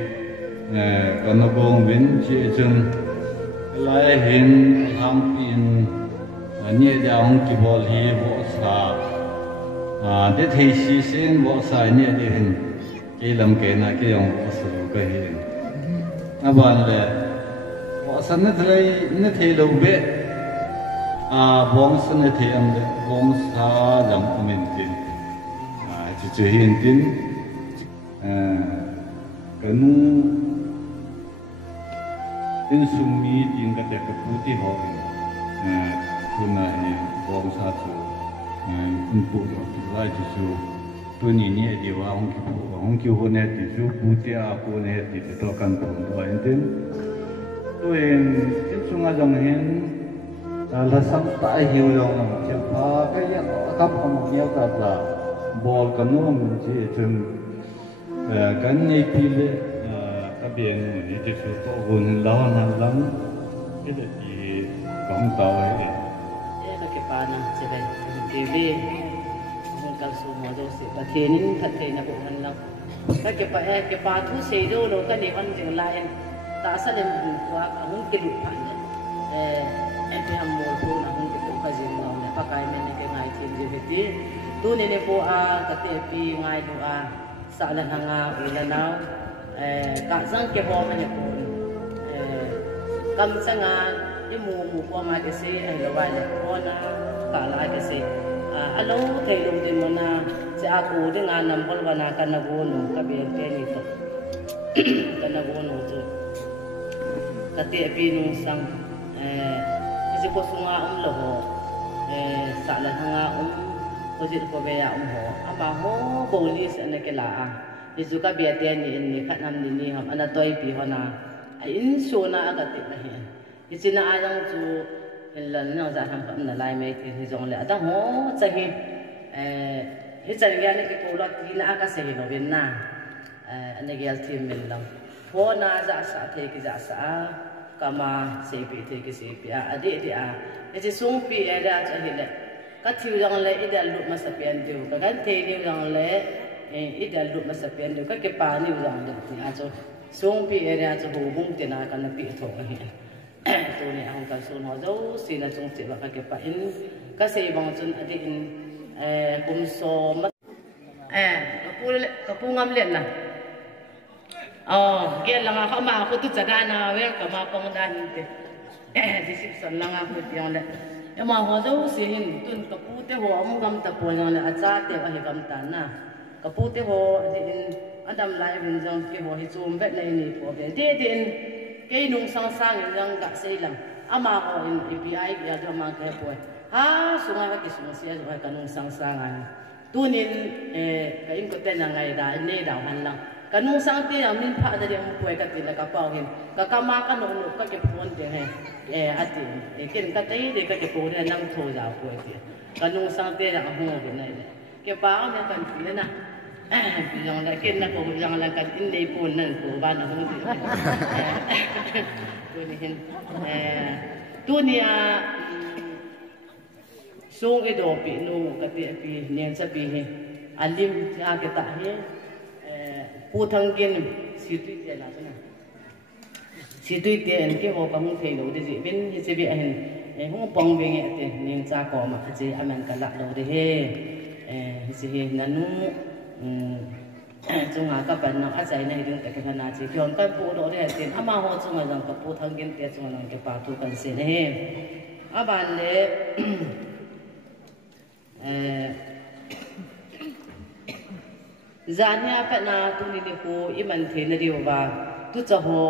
còn nó cùng bên chị chân lại hiện tham pin nhẹ nhàng kí bộ thì bộ sa để thấy sự sinh bộ sa nhẹ đi hình cái làm cái này cái ông có sự cái hình à bạn là bộ sa nó thấy đâu biết bom sa nó thấy ông đấy bom sa làm mình tin chỉ hiện tin cái nu tin sung mi tin cái putih họ tu này bom sa tu untuk lại tu tu ni ni dia orang kêu này thì chú putih aku này thì tôi cần tu vậy tin tôi tin sung dòng hiện là sắm tại hiểu dòng là chỉ có cái gì đó cấp không nhiều cả là bol cái nó mình chỉ chừng cái này pile cái biển này thì số to hơn lâu lắm cái là chỉ công tàu ấy cái bàn sẽ về TV mình cần số mà đâu sẽ là thiên thật thế là bộ hành lắm cái bàn thu xây đâu rồi cái này ăn chừng lại ta sẽ làm qua không cái đủ phản em đi ham mua thu là không cái đủ cái gì nào này pakai mình cái ngày thiên gì vậy chứ tu này bộ cái tivi ngày bộ sao lần hàng ulan nào cả sang cái bộ mình bộ cầm sang cái mù qua mai cái gì hay là vài là con cả lại cái gì alo thầy đồng tiền mà na sẽ aku dengan nampol wana kana gono kabiyan kaya nito kana gono tu kati apinung sang kasi ko sunga loho sala nga ko jit ko beya ho aba ho bolis ana kela isu kabiyan ni khanam ni ham ana toy pi hona in sona agati nahi isina ayang tu lần nào ra tham phẩm là lại mấy thì dùng lại đã hố chạy hết chạy nghe cái câu đó thì là các sinh viên Việt Nam anh ấy giao team mình làm phố na giả xã thì cái giả xã kama xây bị thì cái xây bị đi cái gì xuống bị ra cho hiện lại các thiếu rằng lại ít là lúc mà sắp biến điều các thầy nhiều rằng lại ít là lúc mà sắp biến điều các cái bà nhiều rằng được thì cho xuống bị ra cho hồ bung tiền nào cái nó bị thủng tôi này ông cần xuân họ dấu xin là trong chuyện và cái bản các sĩ bằng chân ở đây cùng số mất cái ngâm liền nè kia là mà không mà tôi tự ra nào vậy cả mà phong đan thì xịt sần là ngâm tiếng đấy nhưng mà họ dấu xin tuần cái pu thế họ ông ngâm tập bồi rồi là cha thế và hệ ngâm tán na cái pu thế họ thì Adam lại bên trong cái họ thì zoom về này này của về thế cái nung sang sang yang gak seilang ama ko API ya do ma ke po ha sungai ka kisung sia sungai ka nung sang sang tunin ka im ko ten ngai da ne da han lang ka nung sang ti ang min pha da yang po ka ti la ka pau hin ka kama ka no no ka ke phone de he ati ken ka tai de ka ke po de nang tho ja po ti ka nung sang ti da ho de nai ke pa me kan ti na yang lại kia là cũng yang là cái in đây buồn nên của bạn là không được tôi nên tôi nè số cái đồ bị nô cái bị nén sẽ bị alim ra cái tạ hết phụ thằng kia xịt tuyệt là thế này si tui te en ke ho pa hung thei lo de ji bin hi se bi hen hung pong ve nge te ning cha ko ma ji aman ka la lo de he hi se he nanu chung a ka pan na a chai na ding ta ka na chi kyon ka pu do de tin ama ho chung a jang ka pu thang gen te chung nang ke pa tu kan se he a ban le zania ka na tu ni ko iman the na ri wa tu cha ho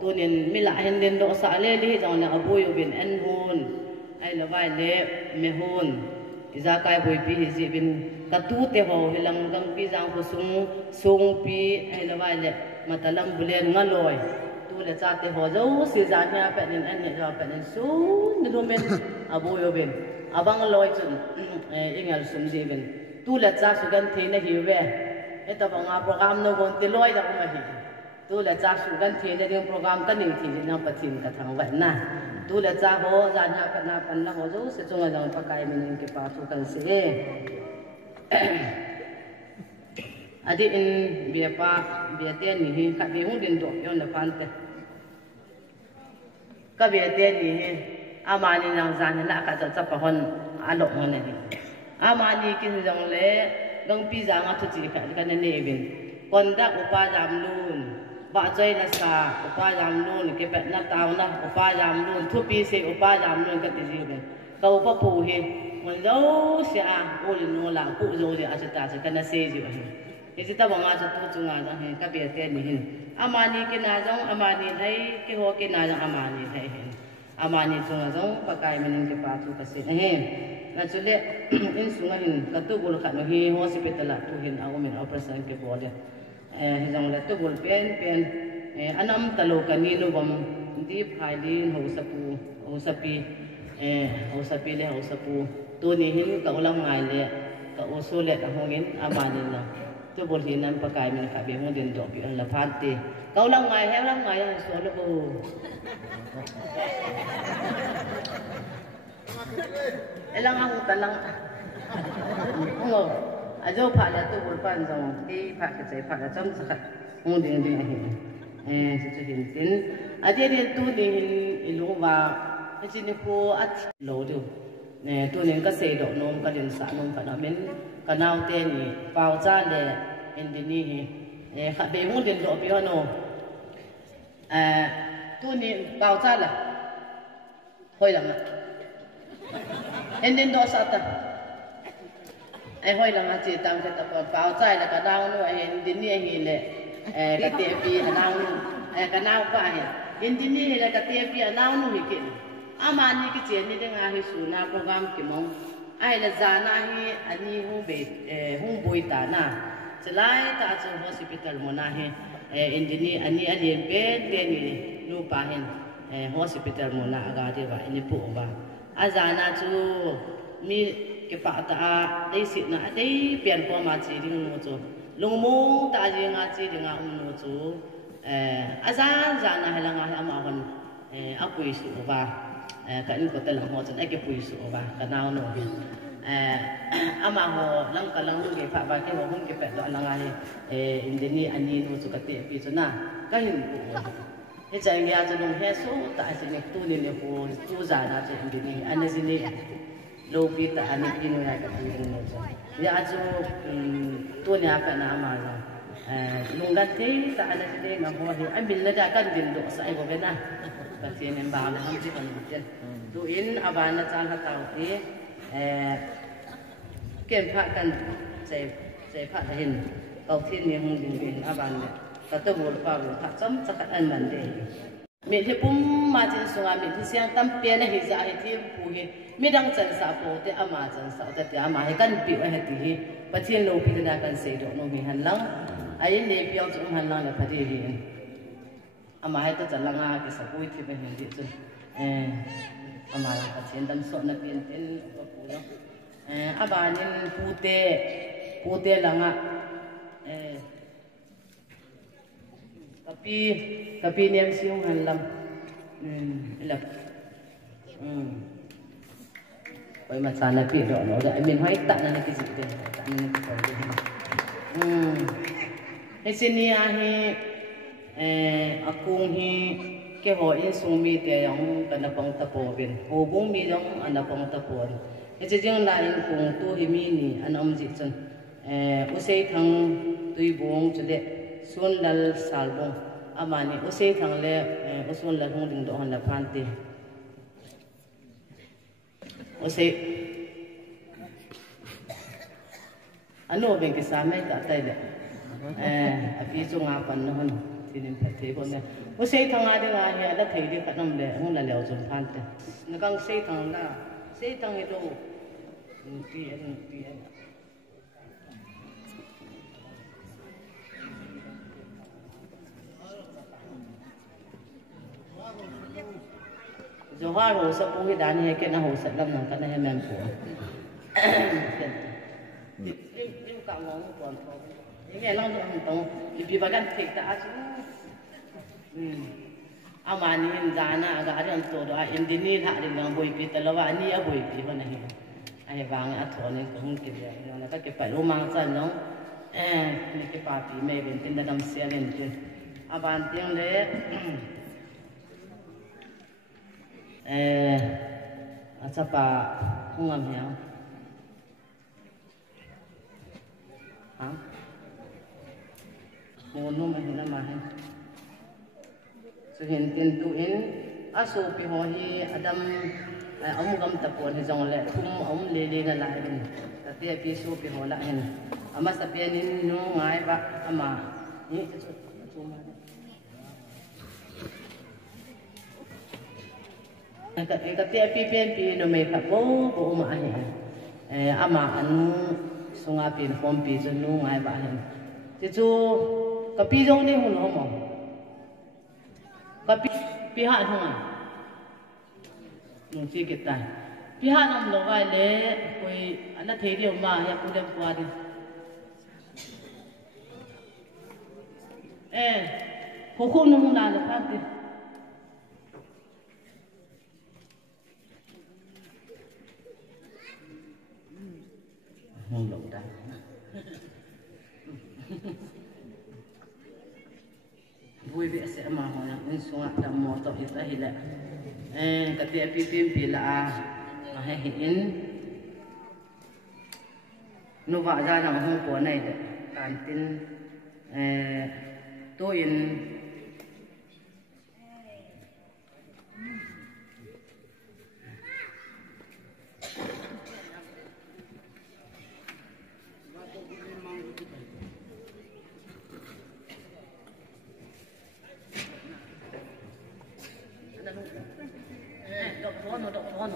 tu nin mi la hen den do sa le li jang na abu yu bin en hun ai la vai le me hun iza kai boi pi hi ji bin ka tu te ho hilang gang pi jang ho sung pi ai la vai le matalam bulen ngaloi tu le cha te ho zo si zania pa nin an ne ra pa nin su ni do men abu yu bin abang loi chun ingal sum ji bin tu le cha su gan the na hi we eta banga program no gon te loi da ma hi tu la cha su gan the na ding program ka ning thi na pathin ka thang wa na tu la cha ho za nya pa na pan la ho zo se chung jang pa kai min ke pa su kan se adi in bia pa bia te ni hi ka bi hu din do yon na pan te ka bia te ni hi amani nang za na ka cha pa hon a lo hon ni amani kin jong le gang pi za nga thu chi ka na ne bin kon da upa jam lun ba choi na sa upa jam lun ke pet na taw na upa jam lun thu pi se upa jam lun ka ti ji bin ka upa pu he mon zo sia o li no la pu zo ji a ta se ka na se ji ba he ji ta ba nga tu chu nga da he ka be te ni hin amani ke na jong amani thai ke ho ke na jong amani thai he amani chu nga jong pa kai min ke pa chu ka se he na chule in sunga hin katu bul kha no hi hospital tu hin aw min operation ke bole he jong le tu bul pen anam talo kanino bam di phailin ho sapi le ho sapu tu ni hin ka ulang ngai le ka usule ka hongin amani na tu bul hin nan pakai min ka be hong din do pi an la phante ka ulang ngai he ulang ngai so le bu elang ang talang ngo ajo pha la tu bul pan jong ti pha ke chai pha la cham sa hong ding ding hi chu hin tin ade de tu ni hin ilu wa chi ni ko at lo du ne tu nin ka se do nom ka din sa nom ka na men ka naw te ni pau cha le en di ni hi kha be hong din do pi no tu ni pau cha la hoi la en din do sa ta ai hoi la chi tang ka ta pao chai la ka daw no en din ni hi le ka te pi anaw ka naw pa hi en din ni le ka te pi anaw no hi kin amani ki chen ni de nga hi su na program ki mong ai la za na hi ani hu be hu boi ta na chlai ta chu hospital mo na hi en din ni ani alien pe ni lu pa hen hospital mo na aga de ba ni pu ba azana chu mi ke pa ta dei sit na dei pian po ma chi ding no chu lung mo ta ji nga chi ding nga no chu azan zana hela nga ama hon apui su ba ka in ko ta lang ho chen ai ke pui su ba ka naw no ama ho lang ka lang ge pa ba ke ho hon ke pe do lang nga indini ani no chu ka te pi chu na ka hin he chai ngia chu nong he so ta se ne tu ni le ho tu za na chu indini an se ni lo pi ta an pi no ya ka pi no chu ya chu tu nya ka na ma la lung ga te ta an se ne nga ho he an bil la da kan din do sa ai bo be na ka ti ne ba ma ham chi kan chen tu in abana cha ha ta ti ken pha kan sai pha da hin au thiên ni hong din bin aban le ka to bol pa lu pha cham cha kan an man de me the pum ma chin sunga me thi siang tam pe na hi za hi thi pu hi me dang chan sa po te ama chan sa ta te ama he kan pi wa he ti hi pathian lo pi da kan se do no mi han lang ai le piang chung han lang la pha de hi ama he ta chan langa ke sa pui thi be hin di chu ama la pathian dan so na pin ten pa pu lo abanin pute langa tapi niang siung halam lap oi ma sana pi do no da min hai ta na ki sit de ta ni ko de he sini a he akung hi cái họ in sung mi thì yang cái nào bằng tập bộ bên hồ bung mi yang anh nào bằng tập bộ cái chỉ riêng là in cùng tu hi mi ni anh ông gì chân usai thằng tui buông cho lệ xuân lal sal buông amani usai thằng lệ xuân lal hong ding do han la phan ti usai ano ben ke sa mai ta tai de api chu nga pan no hon tin pha the bon ne usai thằng a de nga he la thei de ka nam le hong la leo chon phan te na kang sei thằng la sei thằng e do pi जो hoa hồ sa pu hi dan he ke na ho sa lam nang ka na he men pu lim ka ngong tuan tho ye lang do hang tong li bi ba gan thik ta a chu amani in dana aga ran to do a in din ni tha rin nang boi pi ta lawa ni a boi pi ba na hi ai wang a tho ni kong ki ya na ka ke pa lo mang san nong ni ke pa pi me ben tin da dam sia len tin aban tiang le apa ngam ya ngono ma hina ma hen so hen tin tu in aso pi ho hi adam om gam tapon he jong le kum om le le na la hen ta te pi so pi ho la hen ama sa pi nin no ngai ba ama ni so ma cái tia pi nó mấy phát bố mà ama anu sunga pin form pi cho nu ngai ba hen chứ chú cái pi giống đi hôn không cái pi hạ không à chỉ cái tai pi hạ nằm lâu vài lẽ coi anh thấy điều mà ya cũng đem qua đi khu nó không làm được phát đi không đủ đâu vui vẻ sẽ mà họ nên xuống đầm mò tập hiện tại hiện lệ cái tiệm pi là hay hiện nó vạ ra rằng không của này đấy cảm tin tôi đọc phone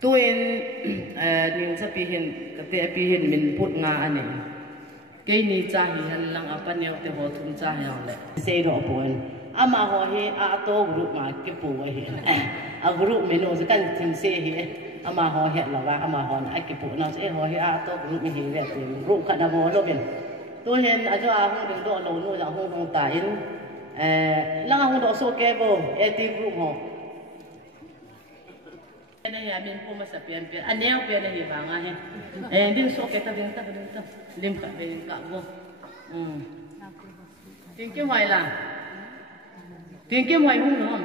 tôi mình sẽ bị hiện cái bị hiện mình phút nga anh ấy cái này cha hiện lang apa nhiều thì họ thun cha hiểu lệ xây đồ buồn ama họ hi to group mà cái bùa hi group mình nó sẽ cần thêm xây hi ama họ hiện là ama họ ai cái bùa nó sẽ họ hi to group mình hi về thì group khả năng họ nó bên tôi hiện cho không đừng độ lâu nữa là không tải lang không độ số cái bộ et group họ này là mình cũng sẽ biến anh em biến này vàng à đi số cái ta lim cả về cả vô tiếng kêu hoài là tiếng kêu hoài không nữa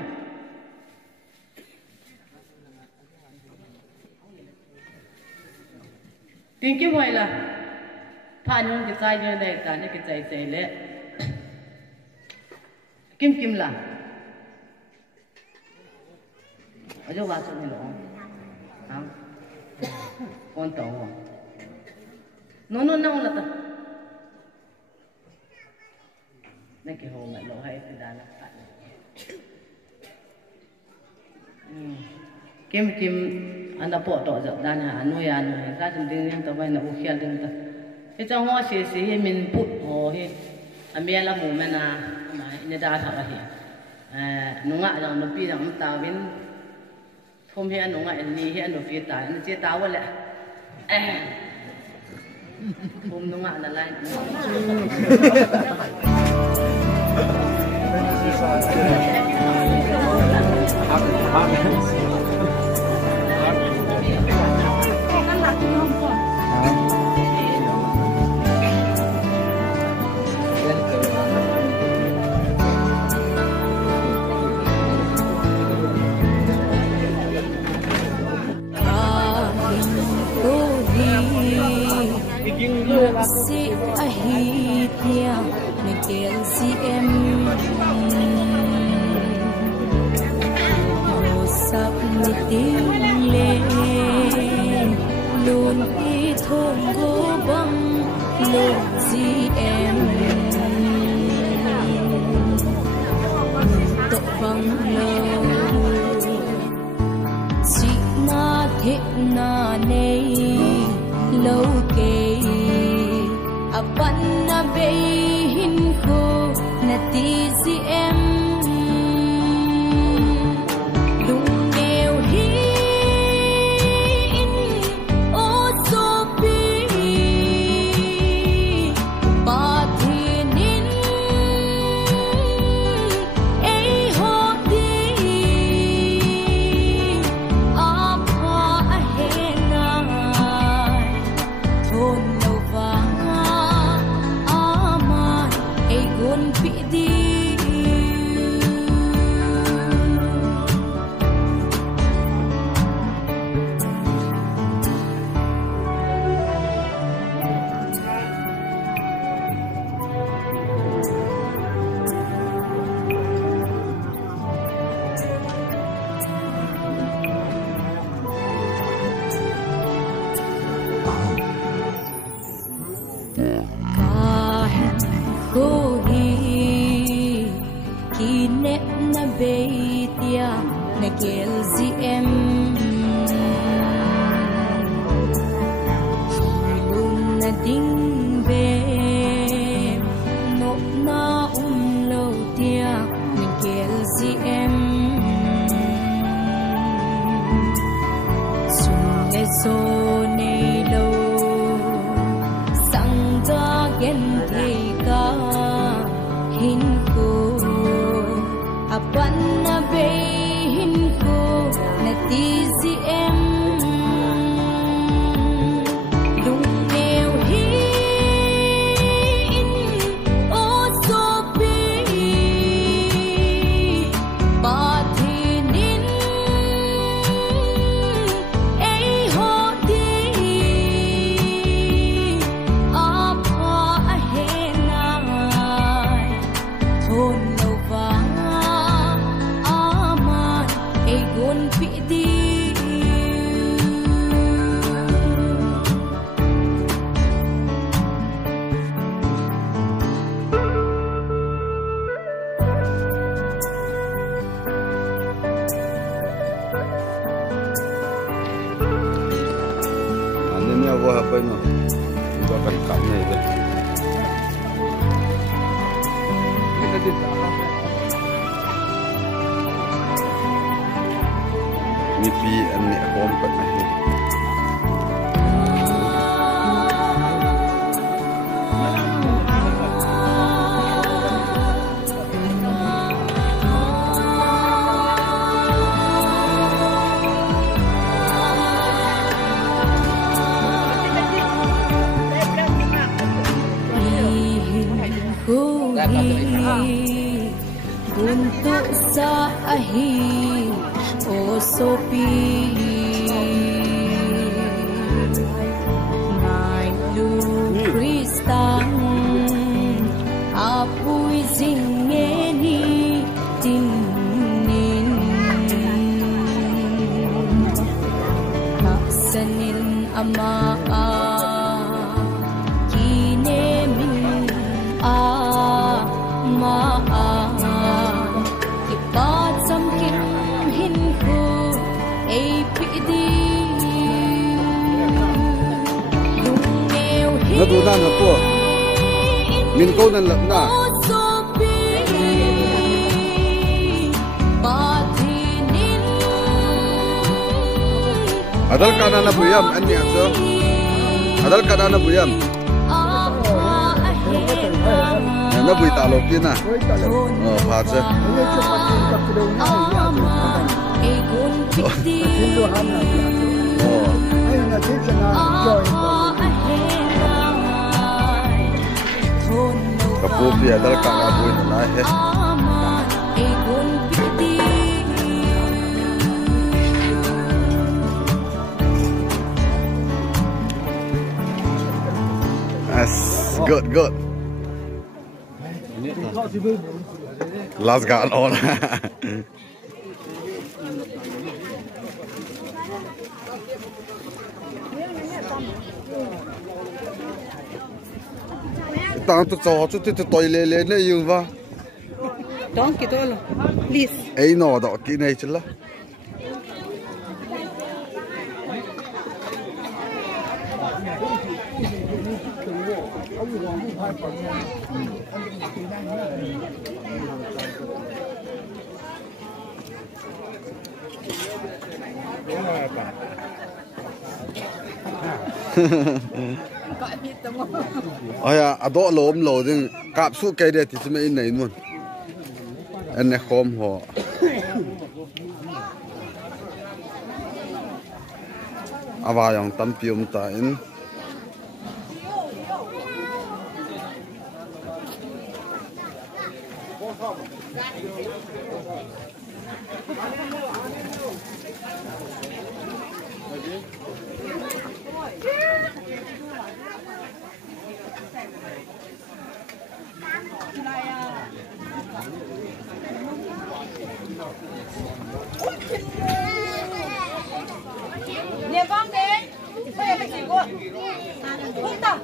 tiếng kêu hoài là phan nhung cái trái như này cả cái trái lệ kim là ở chỗ vào chỗ này đó con tàu nó là ta này cái hồ mày lộ hay thì đã là phải kim anh đã bỏ tỏ dọc đàn hà nuôi ra chúng tôi nên tao phải là ok đừng ta cái trong hoa xì mình bút hồ hi anh biết là mù mà mà người ta thảo là hi nó ngại rằng nó pi rằng tao bên hôm nay nó ngại ni hiện nó phía tại nó chia tao vậy hôm nó ngại là lại Kan lagi ngomong. tia na kel si em màu sắc một tiếng lệ luôn đi thôn cô băng lúc gì em tội vắng lâu chị na thích na này lâu kê à vẫn na bê hin khô na tí gì em đúng nghèo hin ô tô bi ba thiên nín ấy hồ đi áp hoa hẹn ngài thôn lâu vàng aman ấy gôn bị đi cô hi khi nếp na bê tia na kel gì em luôn na ding bê nộp na lâu tia na kel gì em sung lê so này lâu sang da gen thề ka hin ko apan na be hin ko na ti si em dung nghèo hin ô so bi ba thi nín ấy hồ đi áp hoa hẹn ngài thôn lâu vàng aman ấy gôn bị đi anh em qua hợp bên rồi qua cảnh cảnh này vậy mi pi anh mẹ con bận này untuk sahi o sopi nai lu kristan apui zingeni tinin maksanin ama kine min ma kipat sam kim hin ko ai pidi dung nghèo hin nó đu nan là cô min câu nan lập na adal kana na buyam anni aso adal kana na buyam nó bùi tạ lộc kia nè phạt chứ cặp bùi bia đó là cả bùi nó lại hết good. Last got on. Tao tu cho tu tu toilet le ne yêu va. Don't get all. Please. Ấy nó đó cái này chứ là. Ôi à, đó lốm lồ thì cạp suốt cây đây thì sẽ mấy này luôn. Anh này khom họ. À vào yang tâm pium ta in. Nè con đến, bây giờ cái gì cô? Không tao.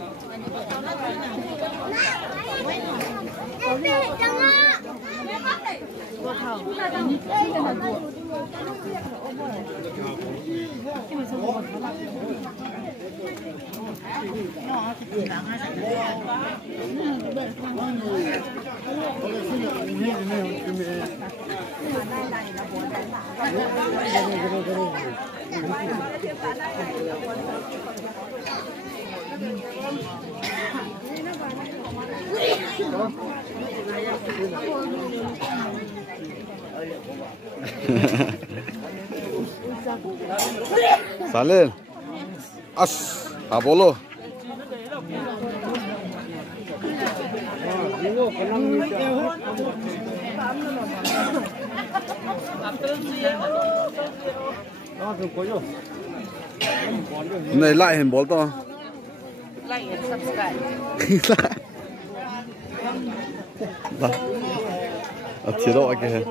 Salin, as, abolo. Này lại hình bố to. Like and subscribe. Đó. À, chế độ cái này.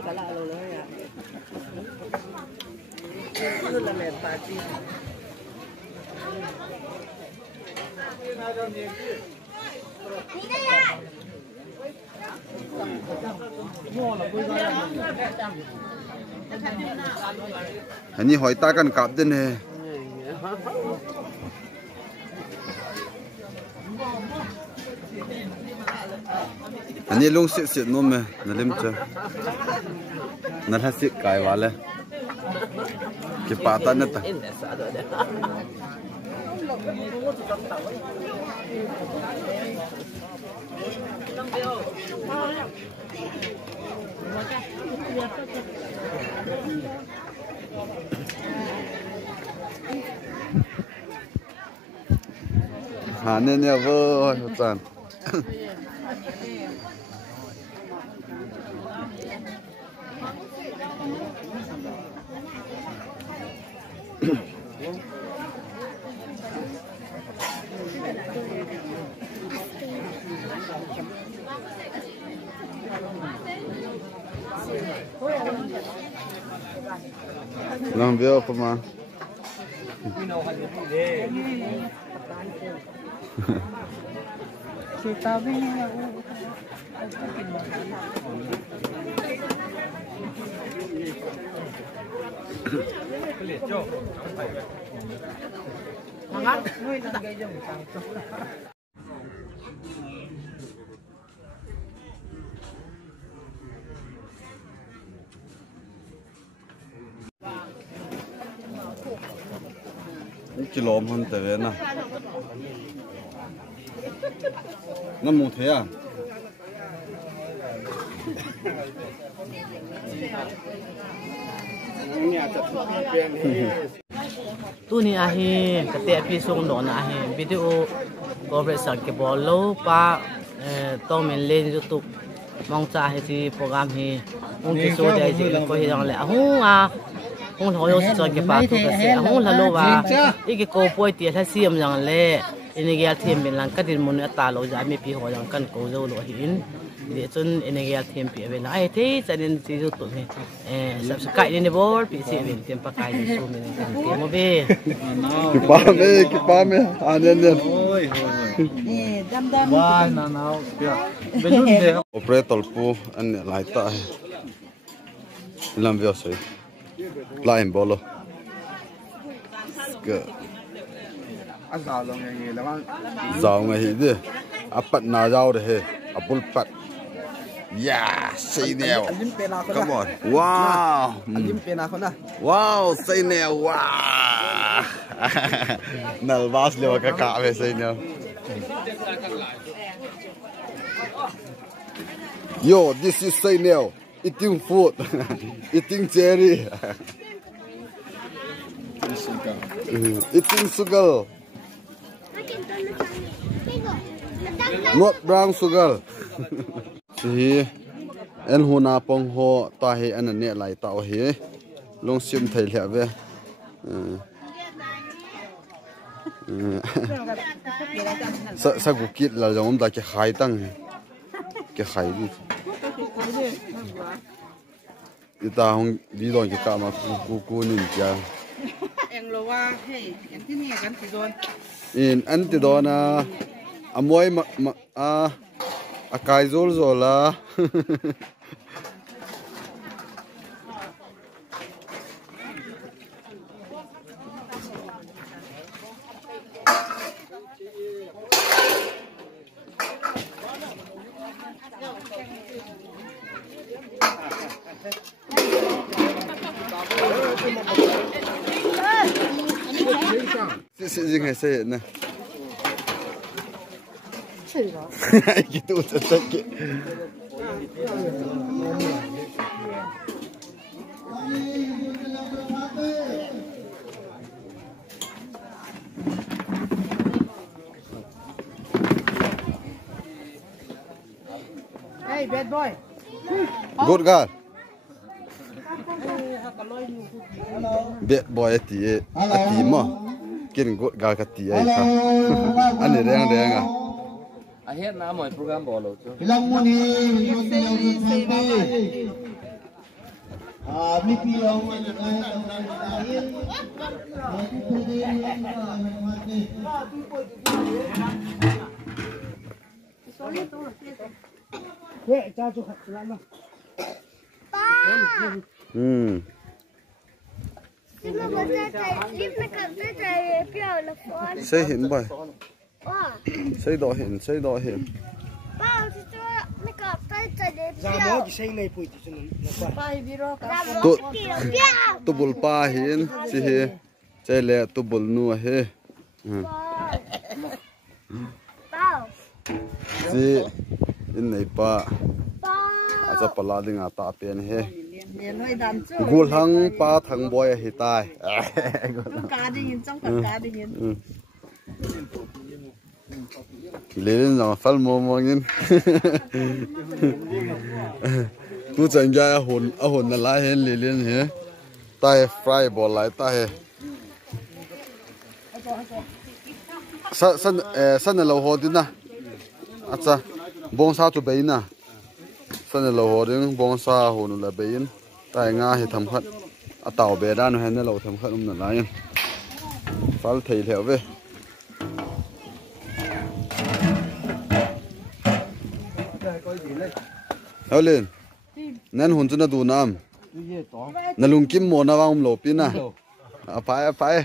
Hình như hỏi ta cần cặp tên này. Hình như luôn xịt xịt luôn mà, nó lên chưa? Nó hết xịt cái vào lên. Cái pata nữa ta. Hà nên nhà vợ chán. Làm việc không mà. Kilo hơn tới vậy nè. Nó mù thế à? Tu ni ahi kete pi song don ahi video coverage ke bolo pa to men len youtube mong cha he si program hi ung ki so dai ji ko hi dang le hu a ung ho yo si ke pa tu ke se hu la lo ba i ke ko poi ti tha siam jang le energia thêm bên lăng cái din muốn ta lâu giá mi pi hồ yang kan cố dâu lo hin để chun energia thêm pi bên ai thế cho nên chỉ cho tụi mình subscribe lên bol pi sẽ bên thêm pa kai su mình thêm một bê cái ba mẹ anh em đam đam Why nào bên luôn thế operator pu anh lại ta làm việc rồi lại em bolo cái giàu lòng nghe là mang giàu ngày gì apat na giàu đấy apple pat yeah say now come on wow wow say now wow nervous lewa ka ka ve say now yo this is say now eating food eating cherry eating sugar not brown sugar thì anh hôn à phong ho ta hay anh nè lại tạo hi long xiêm thầy lẹ về sa cụ kít là giống ta cái khai tăng cái khai đi người ta không đi đón cái cả mà cô nhìn kia em lo wa hey em tin ngheกันสิโดน in anh ti đón à môi mà cái zol zola Gì ngày xe nè gitu sakit hey bad boy good girl bad boy ati mà kiên good girl cái ati ấy sao anh này đang à hết na mọi program bỏ lột chứ. Xây hiện bài xây đỏ hiện tu bul pa hiện chỉ he chơi lẹ tu bul nu he chỉ in này pa aja pala ding ata pen he gul hang pa thang boy hi tai cá đi nhìn trong cá đi nhìn lên rồi phal mò nhìn tu chân ra hồn là lại hết lên hết tay fry ball lại tay sân là lâu hồ đi na acha bông sa tu bay na sân là lâu hồ đi bông sa hồn là bay tay nga thì thầm khát tàu bè đan hay là lâu thầm khát ông là lại phal thầy theo về hao lên nên hồn chân là đủ nam là lùng kim mồ na vang lốp pin à phải